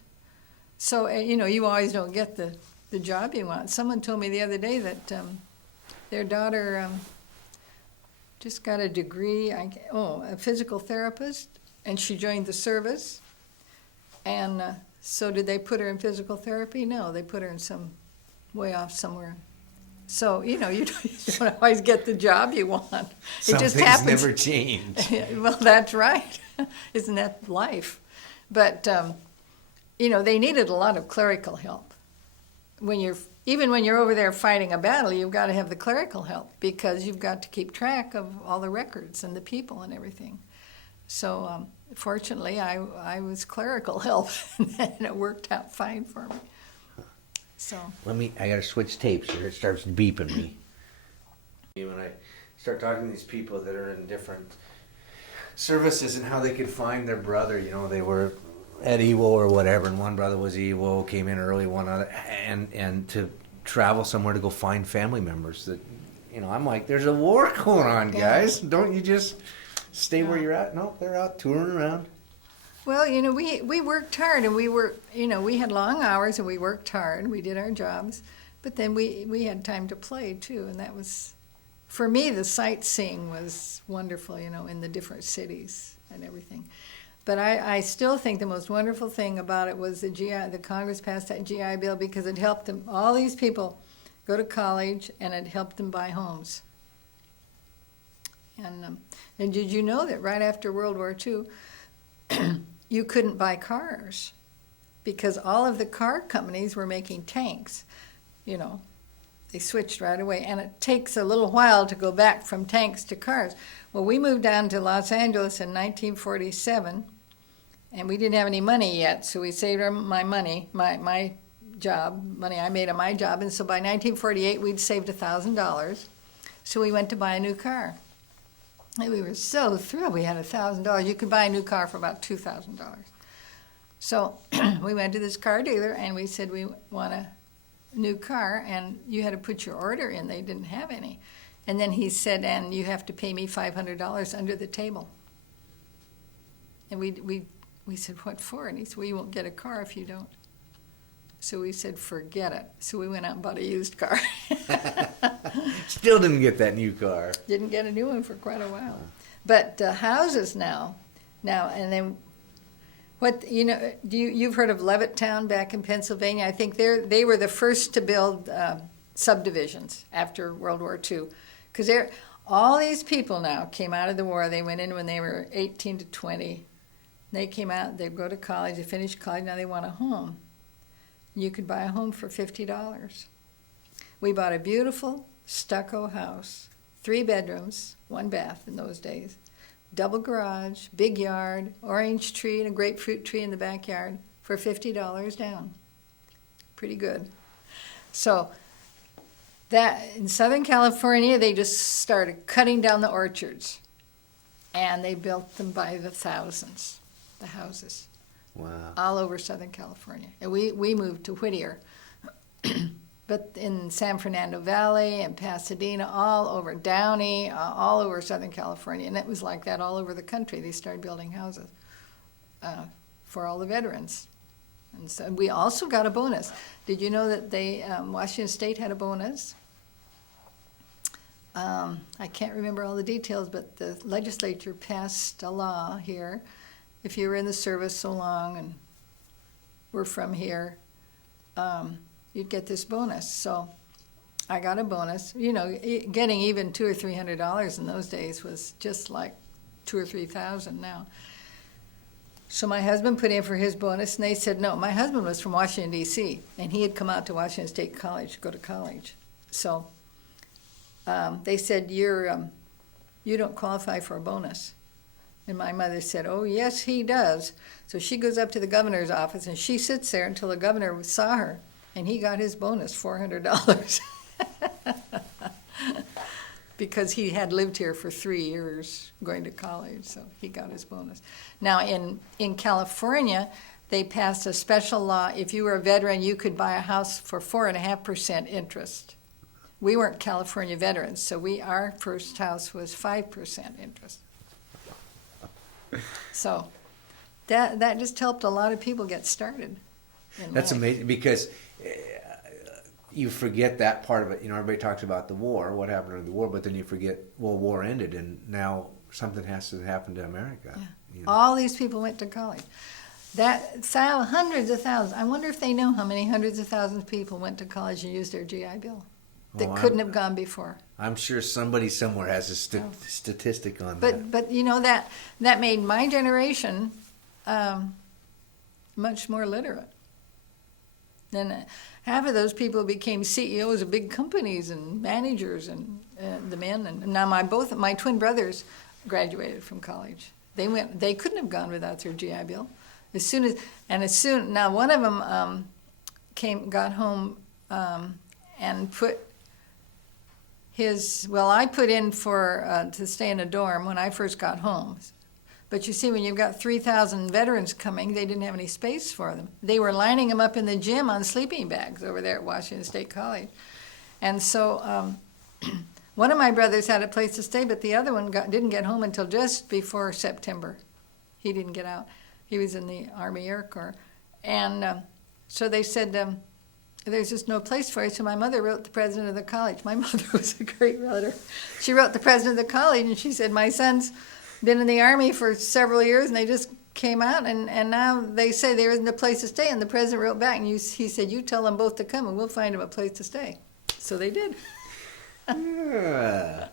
So you always don't get the job you want. Someone told me the other day that their daughter just got a degree, a physical therapist, and she joined the service. And so did they put her in physical therapy? No, they put her in some way off somewhere. So, you don't always get the job you want. Some it just things happens. Never change. Well, that's right. Isn't that life? But, they needed a lot of clerical help. Even when you're over there fighting a battle, you've got to have the clerical help because you've got to keep track of all the records and the people and everything. So fortunately, I was clerical help, and it worked out fine for me. So I got to switch tapes here. It starts beeping me. When I start talking to these people that are in different services and how they could find their brother, they were at Evo or whatever, and one brother was Evo, came in early, one other, and to travel somewhere to go find family members that, I'm like, there's a war going on, guys. Don't you just stay where you're at? No, they're out touring around. Well, we worked hard, and we had long hours, and we worked hard. We did our jobs, but then we had time to play too, and that was, for me, the sightseeing was wonderful, in the different cities and everything. But I still think the most wonderful thing about it was the Congress passed that GI Bill because it helped them, all these people go to college, and it helped them buy homes. And did you know that right after World War II, you couldn't buy cars because all of the car companies were making tanks. They switched right away, and it takes a little while to go back from tanks to cars. Well, we moved down to Los Angeles in 1947, and we didn't have any money yet, so we saved my money, my job, money I made on my job, and so by 1948 we'd saved $1,000, so we went to buy a new car. And we were so thrilled we had $1,000. You could buy a new car for about $2,000. So we went to this car dealer, and we said we want a new car, and you had to put your order in. They didn't have any. And then he said, and you have to pay me $500 under the table. And we said, what for? And he said, well, you won't get a car if you don't. So we said, forget it. So we went out and bought a used car. Still didn't get that new car. Didn't get a new one for quite a while. But houses now, and then what, you've heard of Levittown back in Pennsylvania? I think they were the first to build subdivisions after World War II. Because all these people now came out of the war. They went in when they were 18 to 20. They came out, they'd go to college, they finished college, now they want a home. You could buy a home for $50. We bought a beautiful stucco house, 3 bedrooms, 1 bath in those days, double garage, big yard, orange tree and a grapefruit tree in the backyard, for $50 down. Pretty good. So that in Southern California, they just started cutting down the orchards, and they built them by the thousands, the houses. Wow. All over Southern California. And we moved to Whittier. But in San Fernando Valley and Pasadena, all over Downey, all over Southern California. And it was like that all over the country. They started building houses for all the veterans. And so we also got a bonus. Did you know that Washington State had a bonus? I can't remember all the details, but the legislature passed a law here. If you were in the service so long and were from here, you'd get this bonus. So I got a bonus. You know, getting even $200 or $300 in those days was just like $2,000 or $3,000 now. So my husband put in for his bonus, and they said no. My husband was from Washington, D.C., and he had come out to Washington State College to go to college. So they said, you don't qualify for a bonus. And my mother said, oh, yes, he does. So she goes up to the governor's office, and she sits there until the governor saw her, and he got his bonus, $400. Because he had lived here for 3 years going to college, so he got his bonus. Now, in California, they passed a special law. If you were a veteran, you could buy a house for 4.5% interest. We weren't California veterans, so our first house was 5% interest. So that just helped a lot of people get started. That's life. amazing, because you forget that part of it. You know, everybody talks about the war, what happened during the war, but then you forget, well, war ended, and now something has to happen to America. Yeah. You know? All these people went to college. Hundreds of thousands. I wonder if they know how many hundreds of thousands of people went to college and used their GI Bill that couldn't have gone before. I'm sure somebody somewhere has a statistic on that. But you know, that made my generation much more literate. Then half of those people became CEOs of big companies and managers, and the men. And now my twin brothers graduated from college. They couldn't have gone without their GI Bill. Now one of them got home and put I put in for to stay in a dorm when I first got home. But you see, when you've got 3,000 veterans coming, they didn't have any space for them. They were lining them up in the gym on sleeping bags over there at Washington State College. And so one of my brothers had a place to stay, but the other one didn't get home until just before September. He didn't get out. He was in the Army Air Corps. And so they said, there's just no place for you. So my mother wrote the president of the college. My mother was a great writer. She wrote the president of the college, and she said, my son's been in the Army for several years, and they just came out, and now they say there isn't a place to stay. And the president wrote back, and he said, you tell them both to come, and we'll find them a place to stay. So they did. Yeah.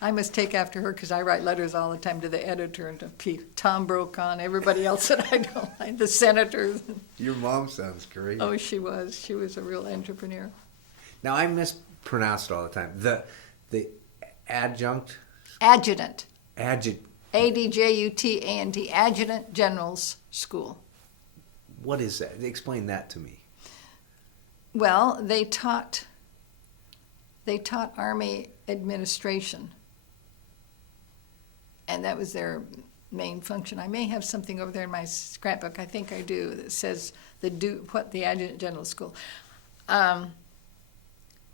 I must take after her, because I write letters all the time to the editor and to Tom Brokaw, everybody else that I don't like, the senators. Your mom sounds great. Oh, she was. She was a real entrepreneur. Now, I mispronounce it all the time. The adjunct? Adjutant. Adjutant. ADJUTANT, Adjutant General's School. What is that? Explain that to me. Well, they taught Army administration, and that was their main function. I may have something over there in my scrapbook. I think I do, that says the Adjutant General School.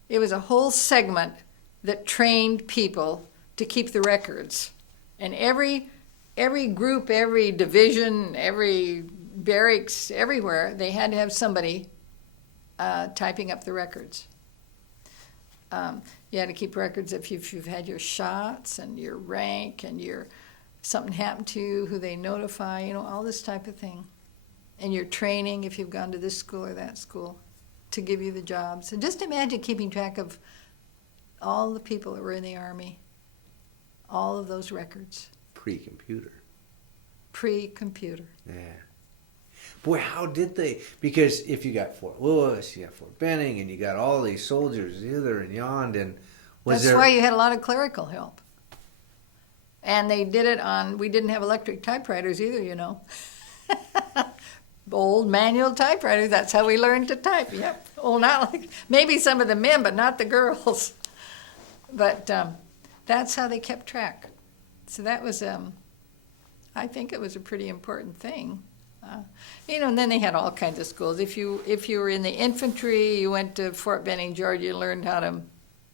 It was a whole segment that trained people to keep the records. And every group, every division, every barracks, everywhere, they had to have somebody typing up the records. You had to keep records if you've had your shots and your rank and something happened to you, who they notify, all this type of thing. And your training, if you've gone to this school or that school, to give you the jobs. And just imagine keeping track of all the people that were in the Army. All of those records. Pre-computer. Pre-computer. Yeah. Boy, how did they? Because if you got Fort Lewis, you got Fort Benning, and you got all these soldiers hither and yon, and That's why you had a lot of clerical help. And they did it we didn't have electric typewriters either, old manual typewriters. That's how we learned to type. Yep. Well, not like maybe some of the men, but not the girls. But that's how they kept track. So that was, I think it was a pretty important thing. And then they had all kinds of schools. If you were in the infantry, you went to Fort Benning, Georgia, you learned how to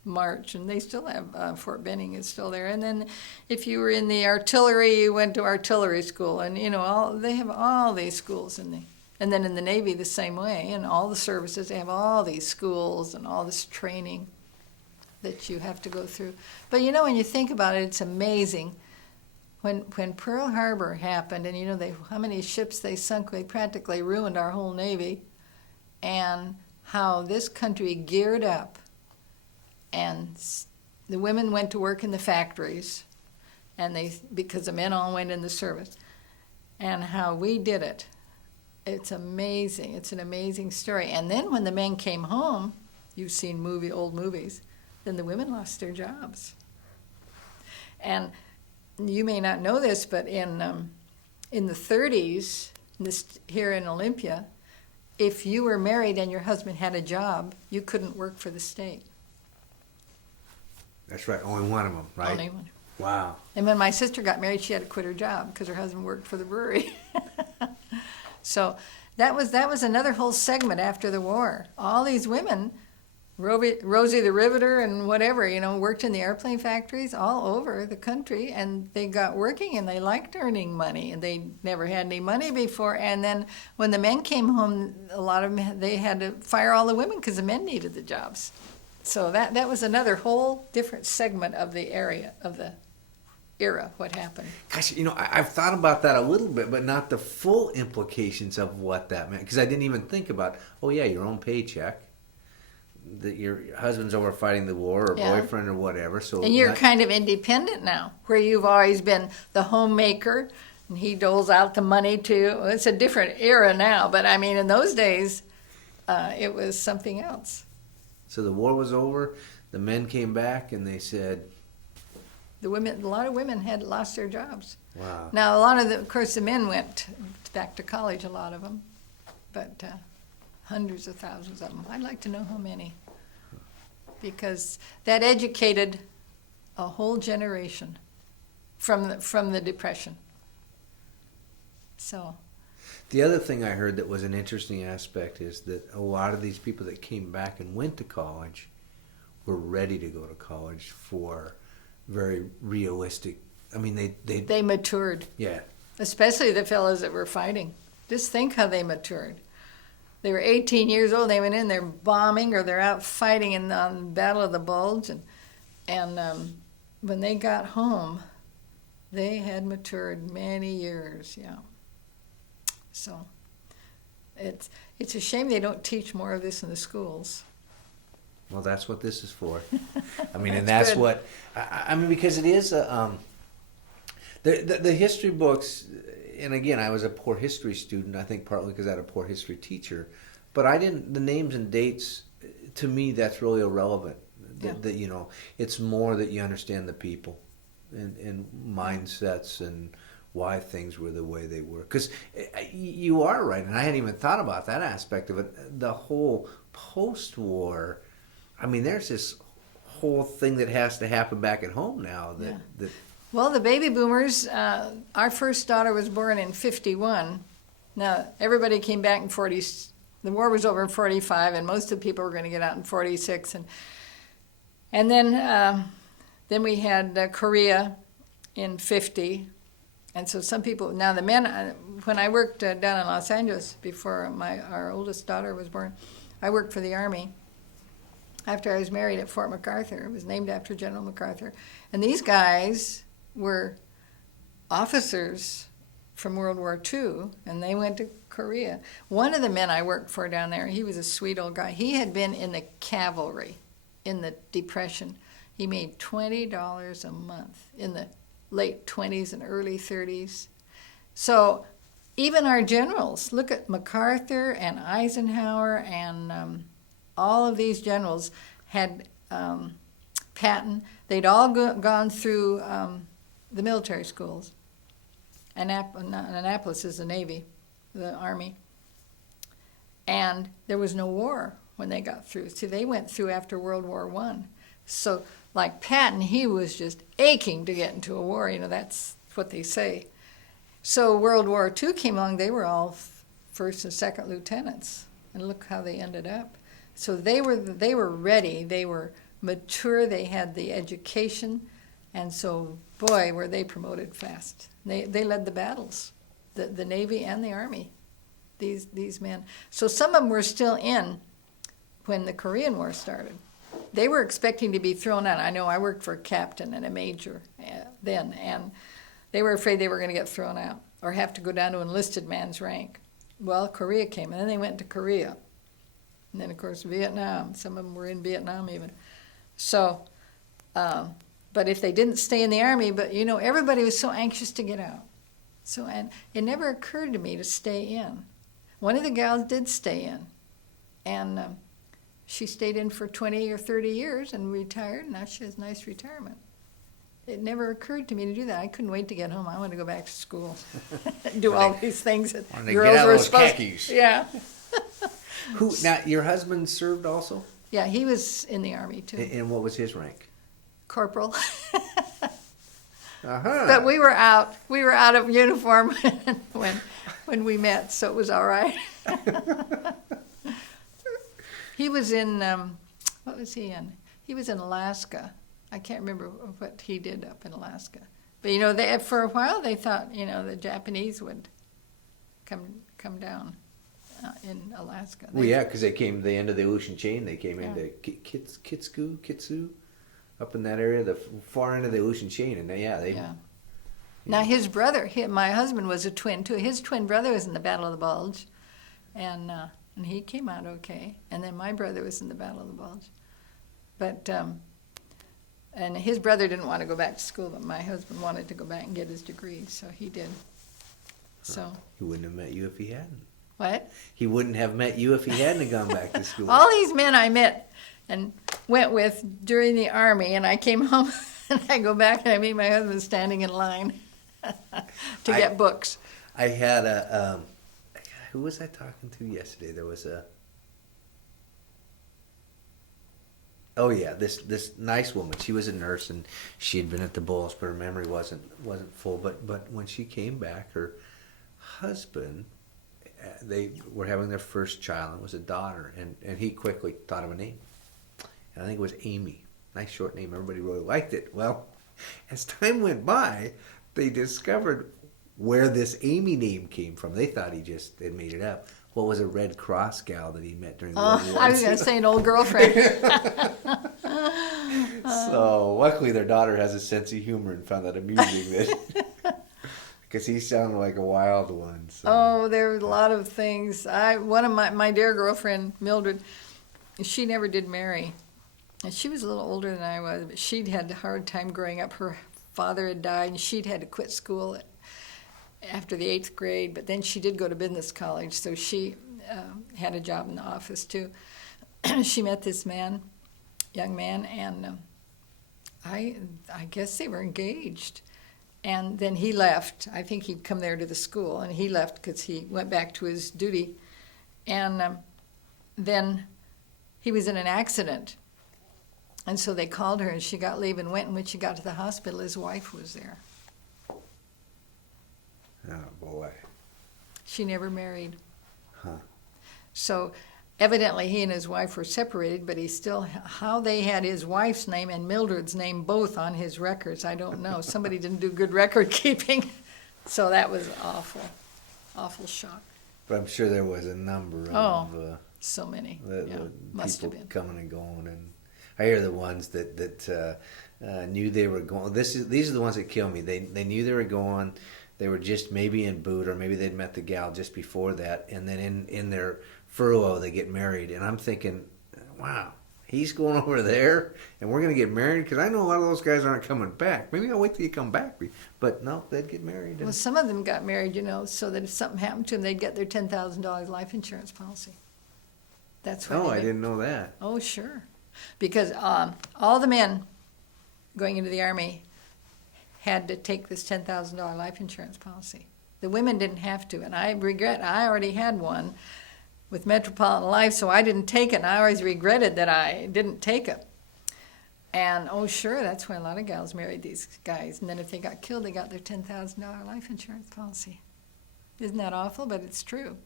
march, and they still have Fort Benning is still there. And then if you were in the artillery, you went to artillery school, and they have all these schools and then in the Navy the same way, and all the services, they have all these schools and all this training that you have to go through. But when you think about it, it's amazing. When Pearl Harbor happened, and how many ships they sunk, they practically ruined our whole Navy, and how this country geared up, and the women went to work in the factories, and because the men all went in the service, and how we did it. It's amazing. It's an amazing story. And then when the men came home, you've seen old movies, then the women lost their jobs. And you may not know this, but in the 30s, here in Olympia, if you were married and your husband had a job, you couldn't work for the state. That's right. Only one of them, right? Only one. Wow. And when my sister got married, she had to quit her job because her husband worked for the brewery. So that was another whole segment after the war. All these women, Rosie the Riveter and whatever, worked in the airplane factories all over the country, and they got working and they liked earning money, and they never had any money before. And then when the men came home, a lot of them, they had to fire all the women because the men needed the jobs. So that was another whole different segment of the era, what happened. Gosh, I've thought about that a little bit, but not the full implications of what that meant, because I didn't even think about, your own paycheck, that your husband's over fighting the war, or boyfriend or whatever. So and you're kind of independent now, where you've always been the homemaker, and he doles out the money too. Well, it's a different era now, but in those days, it was something else. So the war was over, the men came back, and they said, a lot of women had lost their jobs. Wow. Now, of course, the men went back to college, a lot of them, but hundreds of thousands of them. I'd like to know how many, because that educated a whole generation from the Depression. So. The other thing I heard that was an interesting aspect is that a lot of these people that came back and went to college were ready to go to college for very realistic. They matured. Yeah. Especially the fellows that were fighting. Just think how they matured. They were 18 years old. They went in there bombing, or they're out fighting on the Battle of the Bulge, and when they got home, they had matured many years. Yeah. So it's a shame they don't teach more of this in the schools. Well, that's what this is for. And that's what because it is the history books. And again, I was a poor history student. I think partly because I had a poor history teacher, but the names and dates, to me, that's really irrelevant. That it's more that you understand the people and mindsets and why things were the way they were. Because you are right, and I hadn't even thought about that aspect of it. The whole post-war, there's this whole thing that has to happen back at home now. Well, the baby boomers, our first daughter was born in 51. Now, everybody came back in 40. The war was over in 45, and most of the people were going to get out in 46. And then we had Korea in 50. And so some people, now the men, when I worked down in Los Angeles before our oldest daughter was born, I worked for the Army. After I was married at Fort MacArthur, it was named after General MacArthur. And these guys were officers from World War II, and they went to Korea. One of the men I worked for down there, he was a sweet old guy. He had been in the cavalry in the Depression. He made $20 a month in the late 20s and early 30s. So even our generals, look at MacArthur and Eisenhower and all of these generals had Patton. They'd all gone through the military schools. Annapolis is the Navy, the Army. And there was no war when they got through. See, they went through after World War I. So, like Patton, he was just aching to get into a war. That's what they say. So World War II came along. They were all first and second lieutenants. And look how they ended up. So they were ready. They were mature. They had the education. And so, boy, were they promoted fast. They led the battles, the Navy and the Army, these men. So some of them were still in when the Korean War started. They were expecting to be thrown out. I know I worked for a captain and a major then, and they were afraid they were going to get thrown out or have to go down to enlisted man's rank. Well, Korea came, and then they went to Korea. And then, of course, Vietnam. Some of them were in Vietnam even. So, but if they didn't stay in the Army, but, everybody was so anxious to get out. So, and it never occurred to me to stay in. One of the gals did stay in, and she stayed in for 20 or 30 years and retired. Now she has a nice retirement. It never occurred to me to do that. I couldn't wait to get home. I wanted to go back to school, do all these things that girls were supposed to. Yeah. Now, your husband served also? Yeah, he was in the Army too. And what was his rank? Corporal. Uh-huh. But we were out of uniform when we met, so it was all right. He was in, what was he in? He was in Alaska. I can't remember what he did up in Alaska. But, for a while they thought, the Japanese would come down in Alaska. Well, yeah, because they came to the end of the ocean chain. They came into Kitsu, up in that area, the far end of the ocean chain. And Yeah. Now, his brother, my husband was a twin, too. His twin brother was in the Battle of the Bulge. And he came out okay. And then my brother was in the Battle of the Bulge. But, and his brother didn't want to go back to school, but my husband wanted to go back and get his degree, so he did. So he wouldn't have met you if he hadn't. What? He wouldn't have met you if he hadn't gone back to school. All these men I met and went with during the Army, and I came home and I go back and I meet my husband standing in line to get books. I had who was I talking to yesterday? There was this nice woman. She was a nurse and she had been at the Bulls, but her memory wasn't full. But when she came back, her husband, they were having their first child, and it was a daughter, and he quickly thought of a name. And I think it was Amy. Nice short name. Everybody really liked it. Well, as time went by, they discovered where this Amy name came from. They thought he just had made it up. What was a Red Cross gal that he met during the World War I was going to say an old girlfriend. So luckily their daughter has a sense of humor and found that amusing. Because he sounded like a wild one. So. Oh, there were a lot of things. One of my dear girlfriend, Mildred, she never did marry. And she was a little older than I was, but she'd had a hard time growing up. Her father had died, and she'd had to quit school after the 8th grade, but then she did go to business college, so she had a job in the office too. She met this young man, and I guess they were engaged. And then he left. I think he'd come there to the school, and he left because he went back to his duty. And then he was in an accident. And so they called her, and she got leave and went, and when she got to the hospital, his wife was there. Oh, boy. She never married. Huh. So evidently he and his wife were separated, but how they had his wife's name and Mildred's name both on his records, I don't know. Somebody didn't do good record keeping. So that was awful shock. But I'm sure there was a number of so many. Must have been coming and going. And I hear the ones that knew they were going. These are the ones that kill me. They knew they were going. They were just maybe in boot, or maybe they'd met the gal just before that, and then in their furlough they get married. And I'm thinking, wow, he's going over there, and we're going to get married? Because I know a lot of those guys aren't coming back. Maybe I'll wait till you come back. But no, they'd get married. Well, some of them got married, so that if something happened to them, they'd get their $10,000 life insurance policy. That's what. Oh, I didn't know that. Oh, sure. Because all the men going into the Army had to take this $10,000 life insurance policy. The women didn't have to, and I regret I already had one, with Metropolitan Life, so I didn't take it, and I always regretted that I didn't take it. And, oh, sure, that's why a lot of gals married these guys. And then if they got killed, they got their $10,000 life insurance policy. Isn't that awful? But it's true.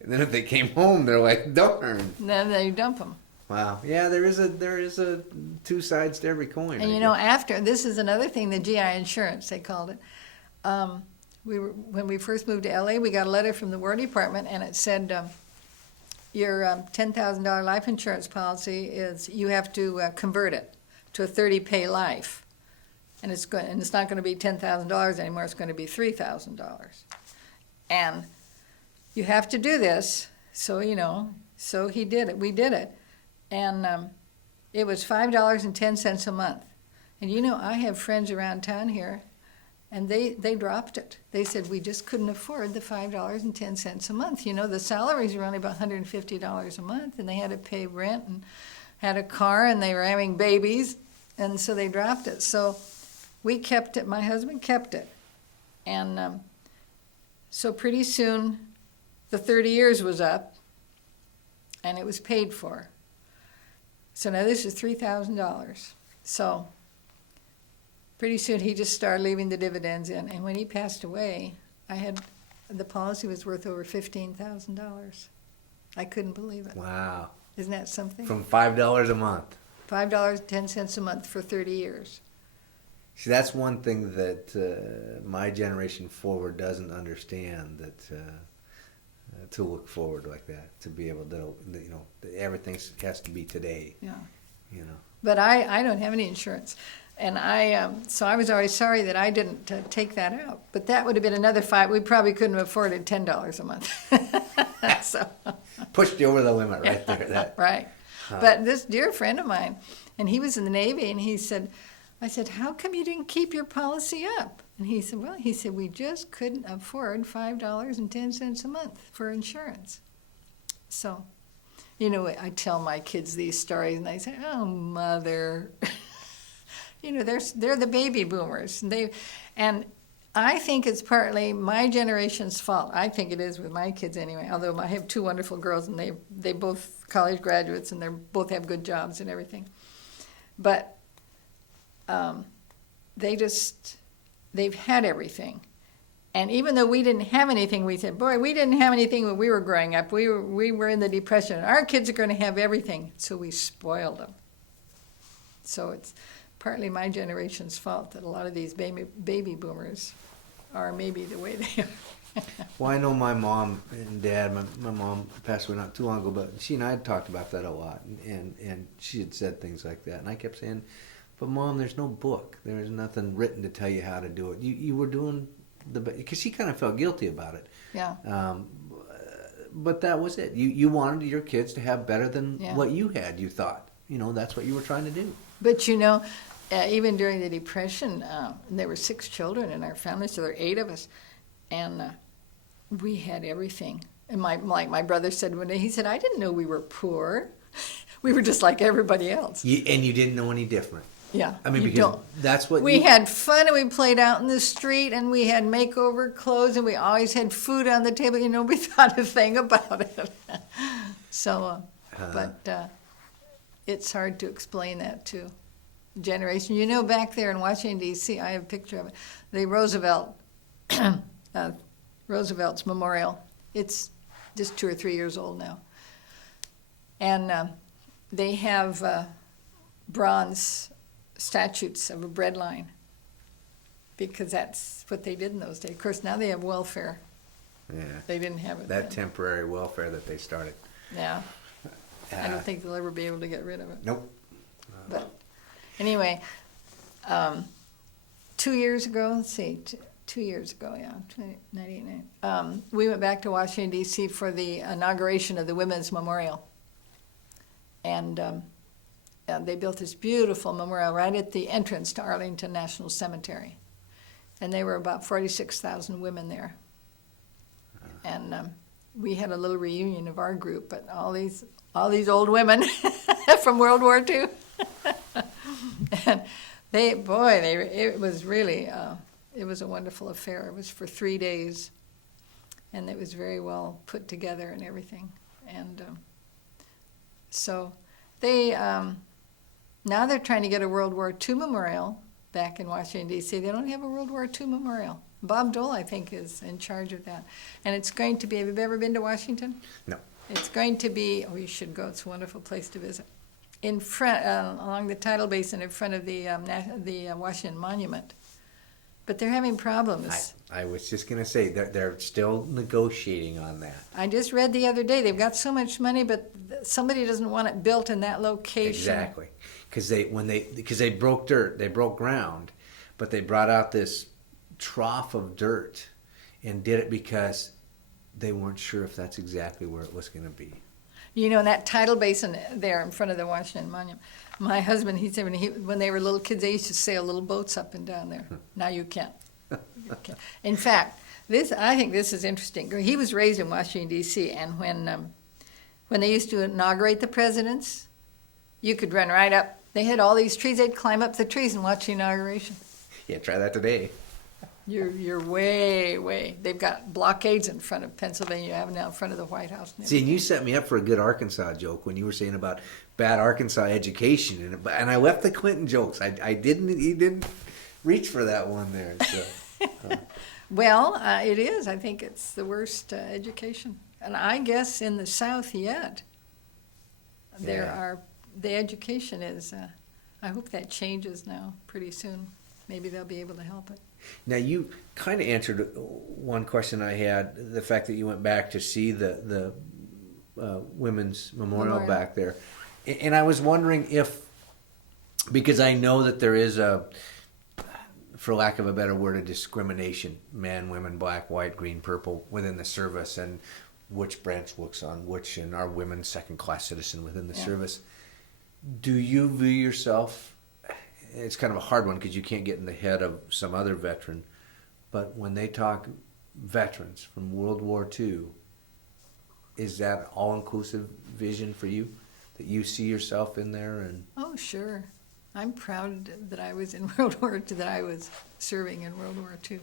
And then if they came home, they're like, darn. And then they dump them. Wow. Yeah, there is a two sides to every coin. And, you know, after, this is another thing, the GI insurance, they called it. When we first moved to LA, we got a letter from the War Department, and it said, your $10,000 life insurance policy is, you have to convert it to a 30-pay life. And it's not going to be $10,000 anymore, it's going to be $3,000. And you have to do this, so, you know, so he did it, we did it. And it was $5.10 a month. And, you know, I have friends around town here, and they dropped it. They said, we just couldn't afford the $5.10 a month. You know, the salaries were only about $150 a month, and they had to pay rent and had a car, and they were having babies, and so they dropped it. So we kept it. My husband kept it. And so pretty soon the 30 years was up, and it was paid for. So now this is $3,000. So pretty soon he just started leaving the dividends in. And when he passed away, the policy was worth over $15,000. I couldn't believe it. Wow. Isn't that something? From $5 a month. $5.10 a month for 30 years. See, that's one thing that my generation forward doesn't understand, that to look forward like that, to be able to, you know, everything has to be today. Yeah. You know. But I don't have any insurance. And so I was always sorry that I didn't take that out. But that would have been another $5. We probably couldn't have afforded $10 a month. So pushed you over the limit right there. That. Right. But this dear friend of mine, and he was in the Navy, and I said, how come you didn't keep your policy up? And he said, we just couldn't afford $5.10 a month for insurance. So, you know, I tell my kids these stories, and they say, oh, Mother. You know, they're the baby boomers. And I think it's partly my generation's fault. I think it is with my kids anyway, although I have two wonderful girls, and they both college graduates, and they both have good jobs and everything. But they've had everything. And even though we didn't have anything, we said, boy, we didn't have anything when we were growing up. We were in the Depression. Our kids are going to have everything. So we spoiled them. So it's partly my generation's fault that a lot of these baby boomers are maybe the way they are. Well, I know my mom and dad, my mom passed away not too long ago, but she and I had talked about that a lot, and she had said things like that. And I kept saying, but Mom, there's no book. There's nothing written to tell you how to do it. You were doing because she kind of felt guilty about it. Yeah. But that was it. You wanted your kids to have better than Yeah. what you had, you thought. You know, that's what you were trying to do. But you know, even during the Depression, there were 6 children in our family, so there were 8 of us, and we had everything. And my brother said one day, he said, I didn't know we were poor. We were just like everybody else. And you didn't know any different. Yeah. I mean, because that's what we had fun, and we played out in the street, and we had makeover clothes, and we always had food on the table. You know, we thought a thing about it. So, but it's hard to explain that to generation. You know, back there in Washington, D.C., I have a picture of it. The Roosevelt's memorial. It's just 2 or 3 years old now. And they have bronze statues of a bread line because that's what they did in those days. Of course, now they have welfare. Yeah. They didn't have it That then. temporary welfare that they started. Yeah. I don't think they'll ever be able to get rid of it. Nope. But anyway, 2 years ago, let's see, 2 years ago, yeah, 1998, we went back to Washington, D.C. for the inauguration of the Women's Memorial. And they built this beautiful memorial right at the entrance to Arlington National Cemetery. And there were about 46,000 women there. And we had a little reunion of our group, but all these old women from World War II. And it was really, it was a wonderful affair. It was for 3 days. and it was very well put together and everything. And so they now they're trying to get a World War II memorial back in Washington, D.C. They don't have a World War II memorial. Bob Dole, I think, is in charge of that. And it's going to be, have you ever been to Washington? No. It's going to be, oh, you should go. It's a wonderful place to visit. In front, along the tidal basin in front of the Washington Monument. But they're having problems. I was just going to say, they're still negotiating on that. I just read the other day, they've got so much money, but somebody doesn't want it built in that location. Exactly. Because they broke dirt, they broke ground, but they brought out this trough of dirt and did it because they weren't sure if that's exactly where it was going to be. You know, in that tidal basin there in front of the Washington Monument, my husband, he said when they were little kids, they used to sail little boats up and down there. Now you can't. You can't. In fact, I think this is interesting. He was raised in Washington, D.C., and when they used to inaugurate the presidents, you could run right up. They had all these trees. They'd climb up the trees and watch the inauguration. Yeah, try that today. You're way. They've got blockades in front of Pennsylvania Avenue, now in front of the White House. See, and you set me up for a good Arkansas joke when you were saying about bad Arkansas education, and I left the Clinton jokes. You didn't reach for that one there. So. Well, it is. I think it's the worst education, and I guess in the South yet. The education is. I hope that changes now pretty soon. Maybe they'll be able to help it. Now, you kind of answered one question I had, the fact that you went back to see the women's memorial back there. And I was wondering if, because I know that there is for lack of a better word, a discrimination, man, women, black, white, green, purple, within the service, and which branch looks on which, and are women second-class citizen within the service. Do you view yourself... It's kind of a hard one because you can't get in the head of some other veteran. But when they talk veterans from World War II, is that an all-inclusive vision for you? That you see yourself in there? And oh, sure. I'm proud that I was in World War II, that I was serving in World War II.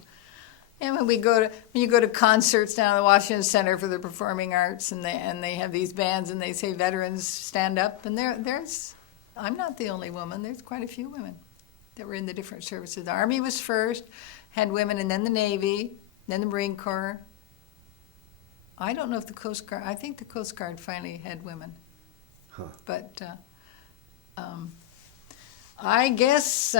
And when you go to concerts down at the Washington Center for the Performing Arts, and they have these bands, and they say veterans stand up, and there's... I'm not the only woman. There's quite a few women that were in the different services. The Army was first, had women, and then the Navy, then the Marine Corps. I don't know if the Coast Guard, I think the Coast Guard finally had women. Huh. But I guess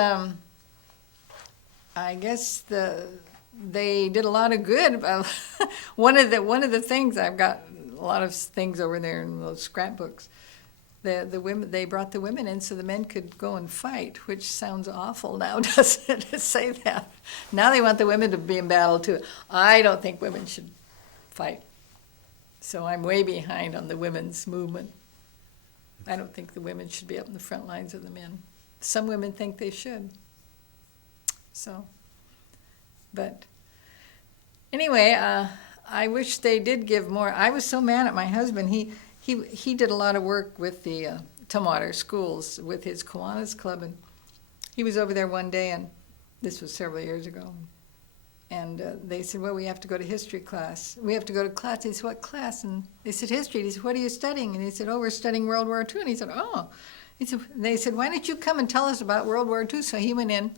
they did a lot of good. One of the things, I've got a lot of things over there in those scrapbooks. The women, they brought the women in so the men could go and fight, which sounds awful now, doesn't it, to say that? Now they want the women to be in battle too. I don't think women should fight. So I'm way behind on the women's movement. I don't think the women should be up in the front lines of the men. Some women think they should. So, but anyway, I wish they did give more. I was so mad at my husband. He did a lot of work with the Tumwater schools with his Kiwanis Club, and he was over there one day, and this was several years ago, and they said, well, we have to go to history class. We have to go to class. He said, what class? And they said, history. He said, what are you studying? And he said, oh, we're studying World War II. And he said, oh. They said, why don't you come and tell us about World War II? So he went in,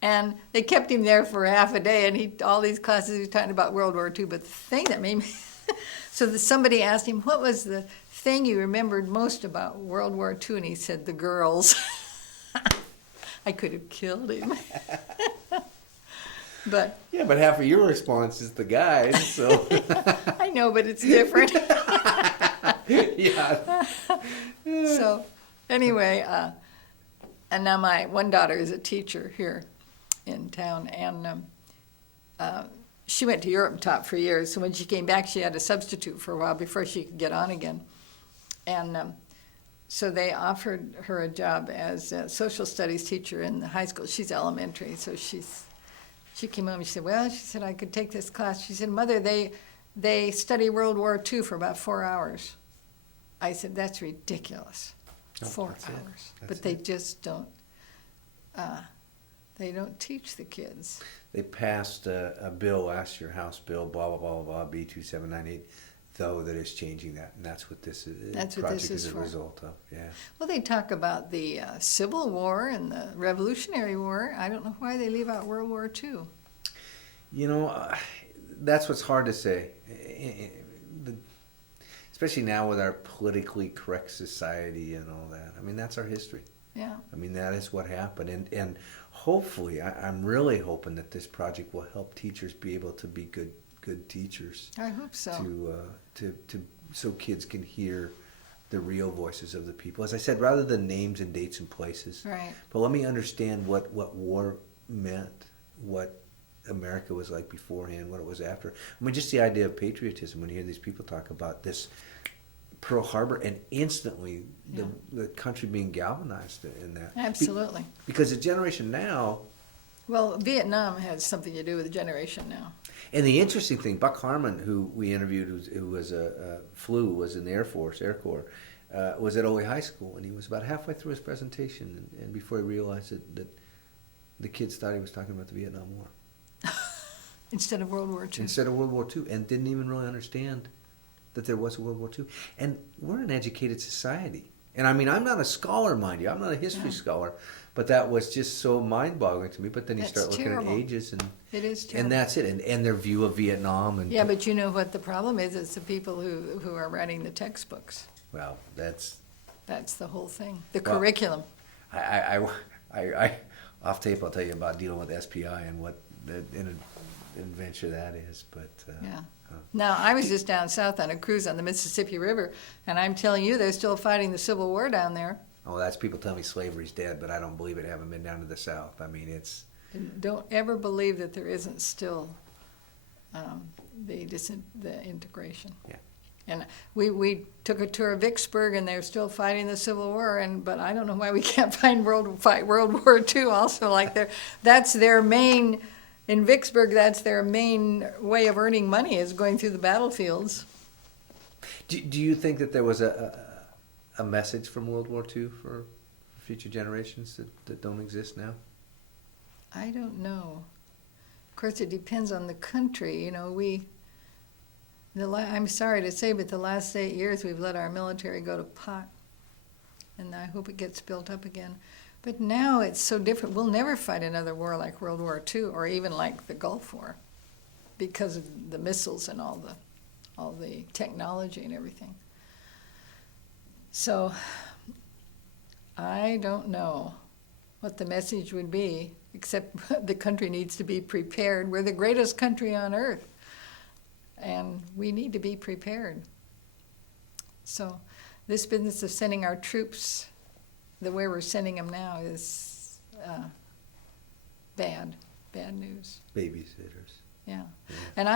and they kept him there for half a day, and all these classes he was talking about World War II. But the thing that made me... So somebody asked him, what was the thing you remembered most about World War II? And he said, the girls. I could have killed him. But yeah, but half of your response is the guys, so... I know, but it's different. Yeah. So anyway, and now my one daughter is a teacher here in town, and she went to Europe and taught for years. So when she came back, she had a substitute for a while before she could get on again. And so they offered her a job as a social studies teacher in the high school. She's elementary, so she came home and she said, well, she said, I could take this class. She said, Mother, they study World War II for about 4 hours. I said, that's ridiculous. 4 hours. But they just don't. They don't teach the kids. They passed a bill last year, House Bill, blah, blah, blah, blah, B2798, though, that is changing that. And that's what this is, That's what project this is is a for. result of. Yeah. Well, they talk about the Civil War and the Revolutionary War. I don't know why they leave out World War II. You know, that's what's hard to say. Especially now with our politically correct society and all that. I mean, that's our history. Yeah. I mean, that is what happened. And hopefully, I'm really hoping that this project will help teachers be able to be good teachers. I hope so. So kids can hear the real voices of the people. As I said, rather than names and dates and places. Right. But let me understand what war meant, what America was like beforehand, what it was after. I mean, just the idea of patriotism, when you hear these people talk about this Pearl Harbor, and instantly the country being galvanized in that. Absolutely. Because the generation now... Well, Vietnam has something to do with the generation now. And the interesting thing, Buck Harmon, who we interviewed, who was was in the Air Corps, was at Ole High School, and he was about halfway through his presentation, and before he realized that the kids thought he was talking about the Vietnam War. Instead of World War II. Instead of World War II, and didn't even really understand that there was a World War II. And we're an educated society. And I mean, I'm not a scholar, mind you. I'm not a history scholar. But that was just so mind-boggling to me. But then you start looking at ages, and it is terrible. And that's it. And their view of Vietnam. And yeah, but you know what the problem is? It's the people who are writing the textbooks. Well, that's the whole thing. The curriculum. I off tape, I'll tell you about dealing with SPI and what an adventure that is. But yeah. Now, I was just down south on a cruise on the Mississippi River, and I'm telling you, they're still fighting the Civil War down there. Oh, that's people tell me slavery's dead, but I don't believe it. Having been down to the South, I mean, it's. And don't ever believe that there isn't still the integration. Yeah. And we took a tour of Vicksburg, and they're still fighting the Civil War. But I don't know why we can't fight World War II also. Like that's their main. In Vicksburg, that's their main way of earning money, is going through the battlefields. Do you think that there was a message from World War II for future generations that don't exist now? I don't know. Of course, it depends on the country. You know, I'm sorry to say, but the last 8 years we've let our military go to pot. And I hope it gets built up again. But now it's so different. We'll never fight another war like World War II or even like the Gulf War because of the missiles and all the technology and everything. So I don't know what the message would be, except the country needs to be prepared. We're the greatest country on earth, and we need to be prepared. So this business of sending our troops the way we're sending them now is bad news. Babysitters. Yeah. And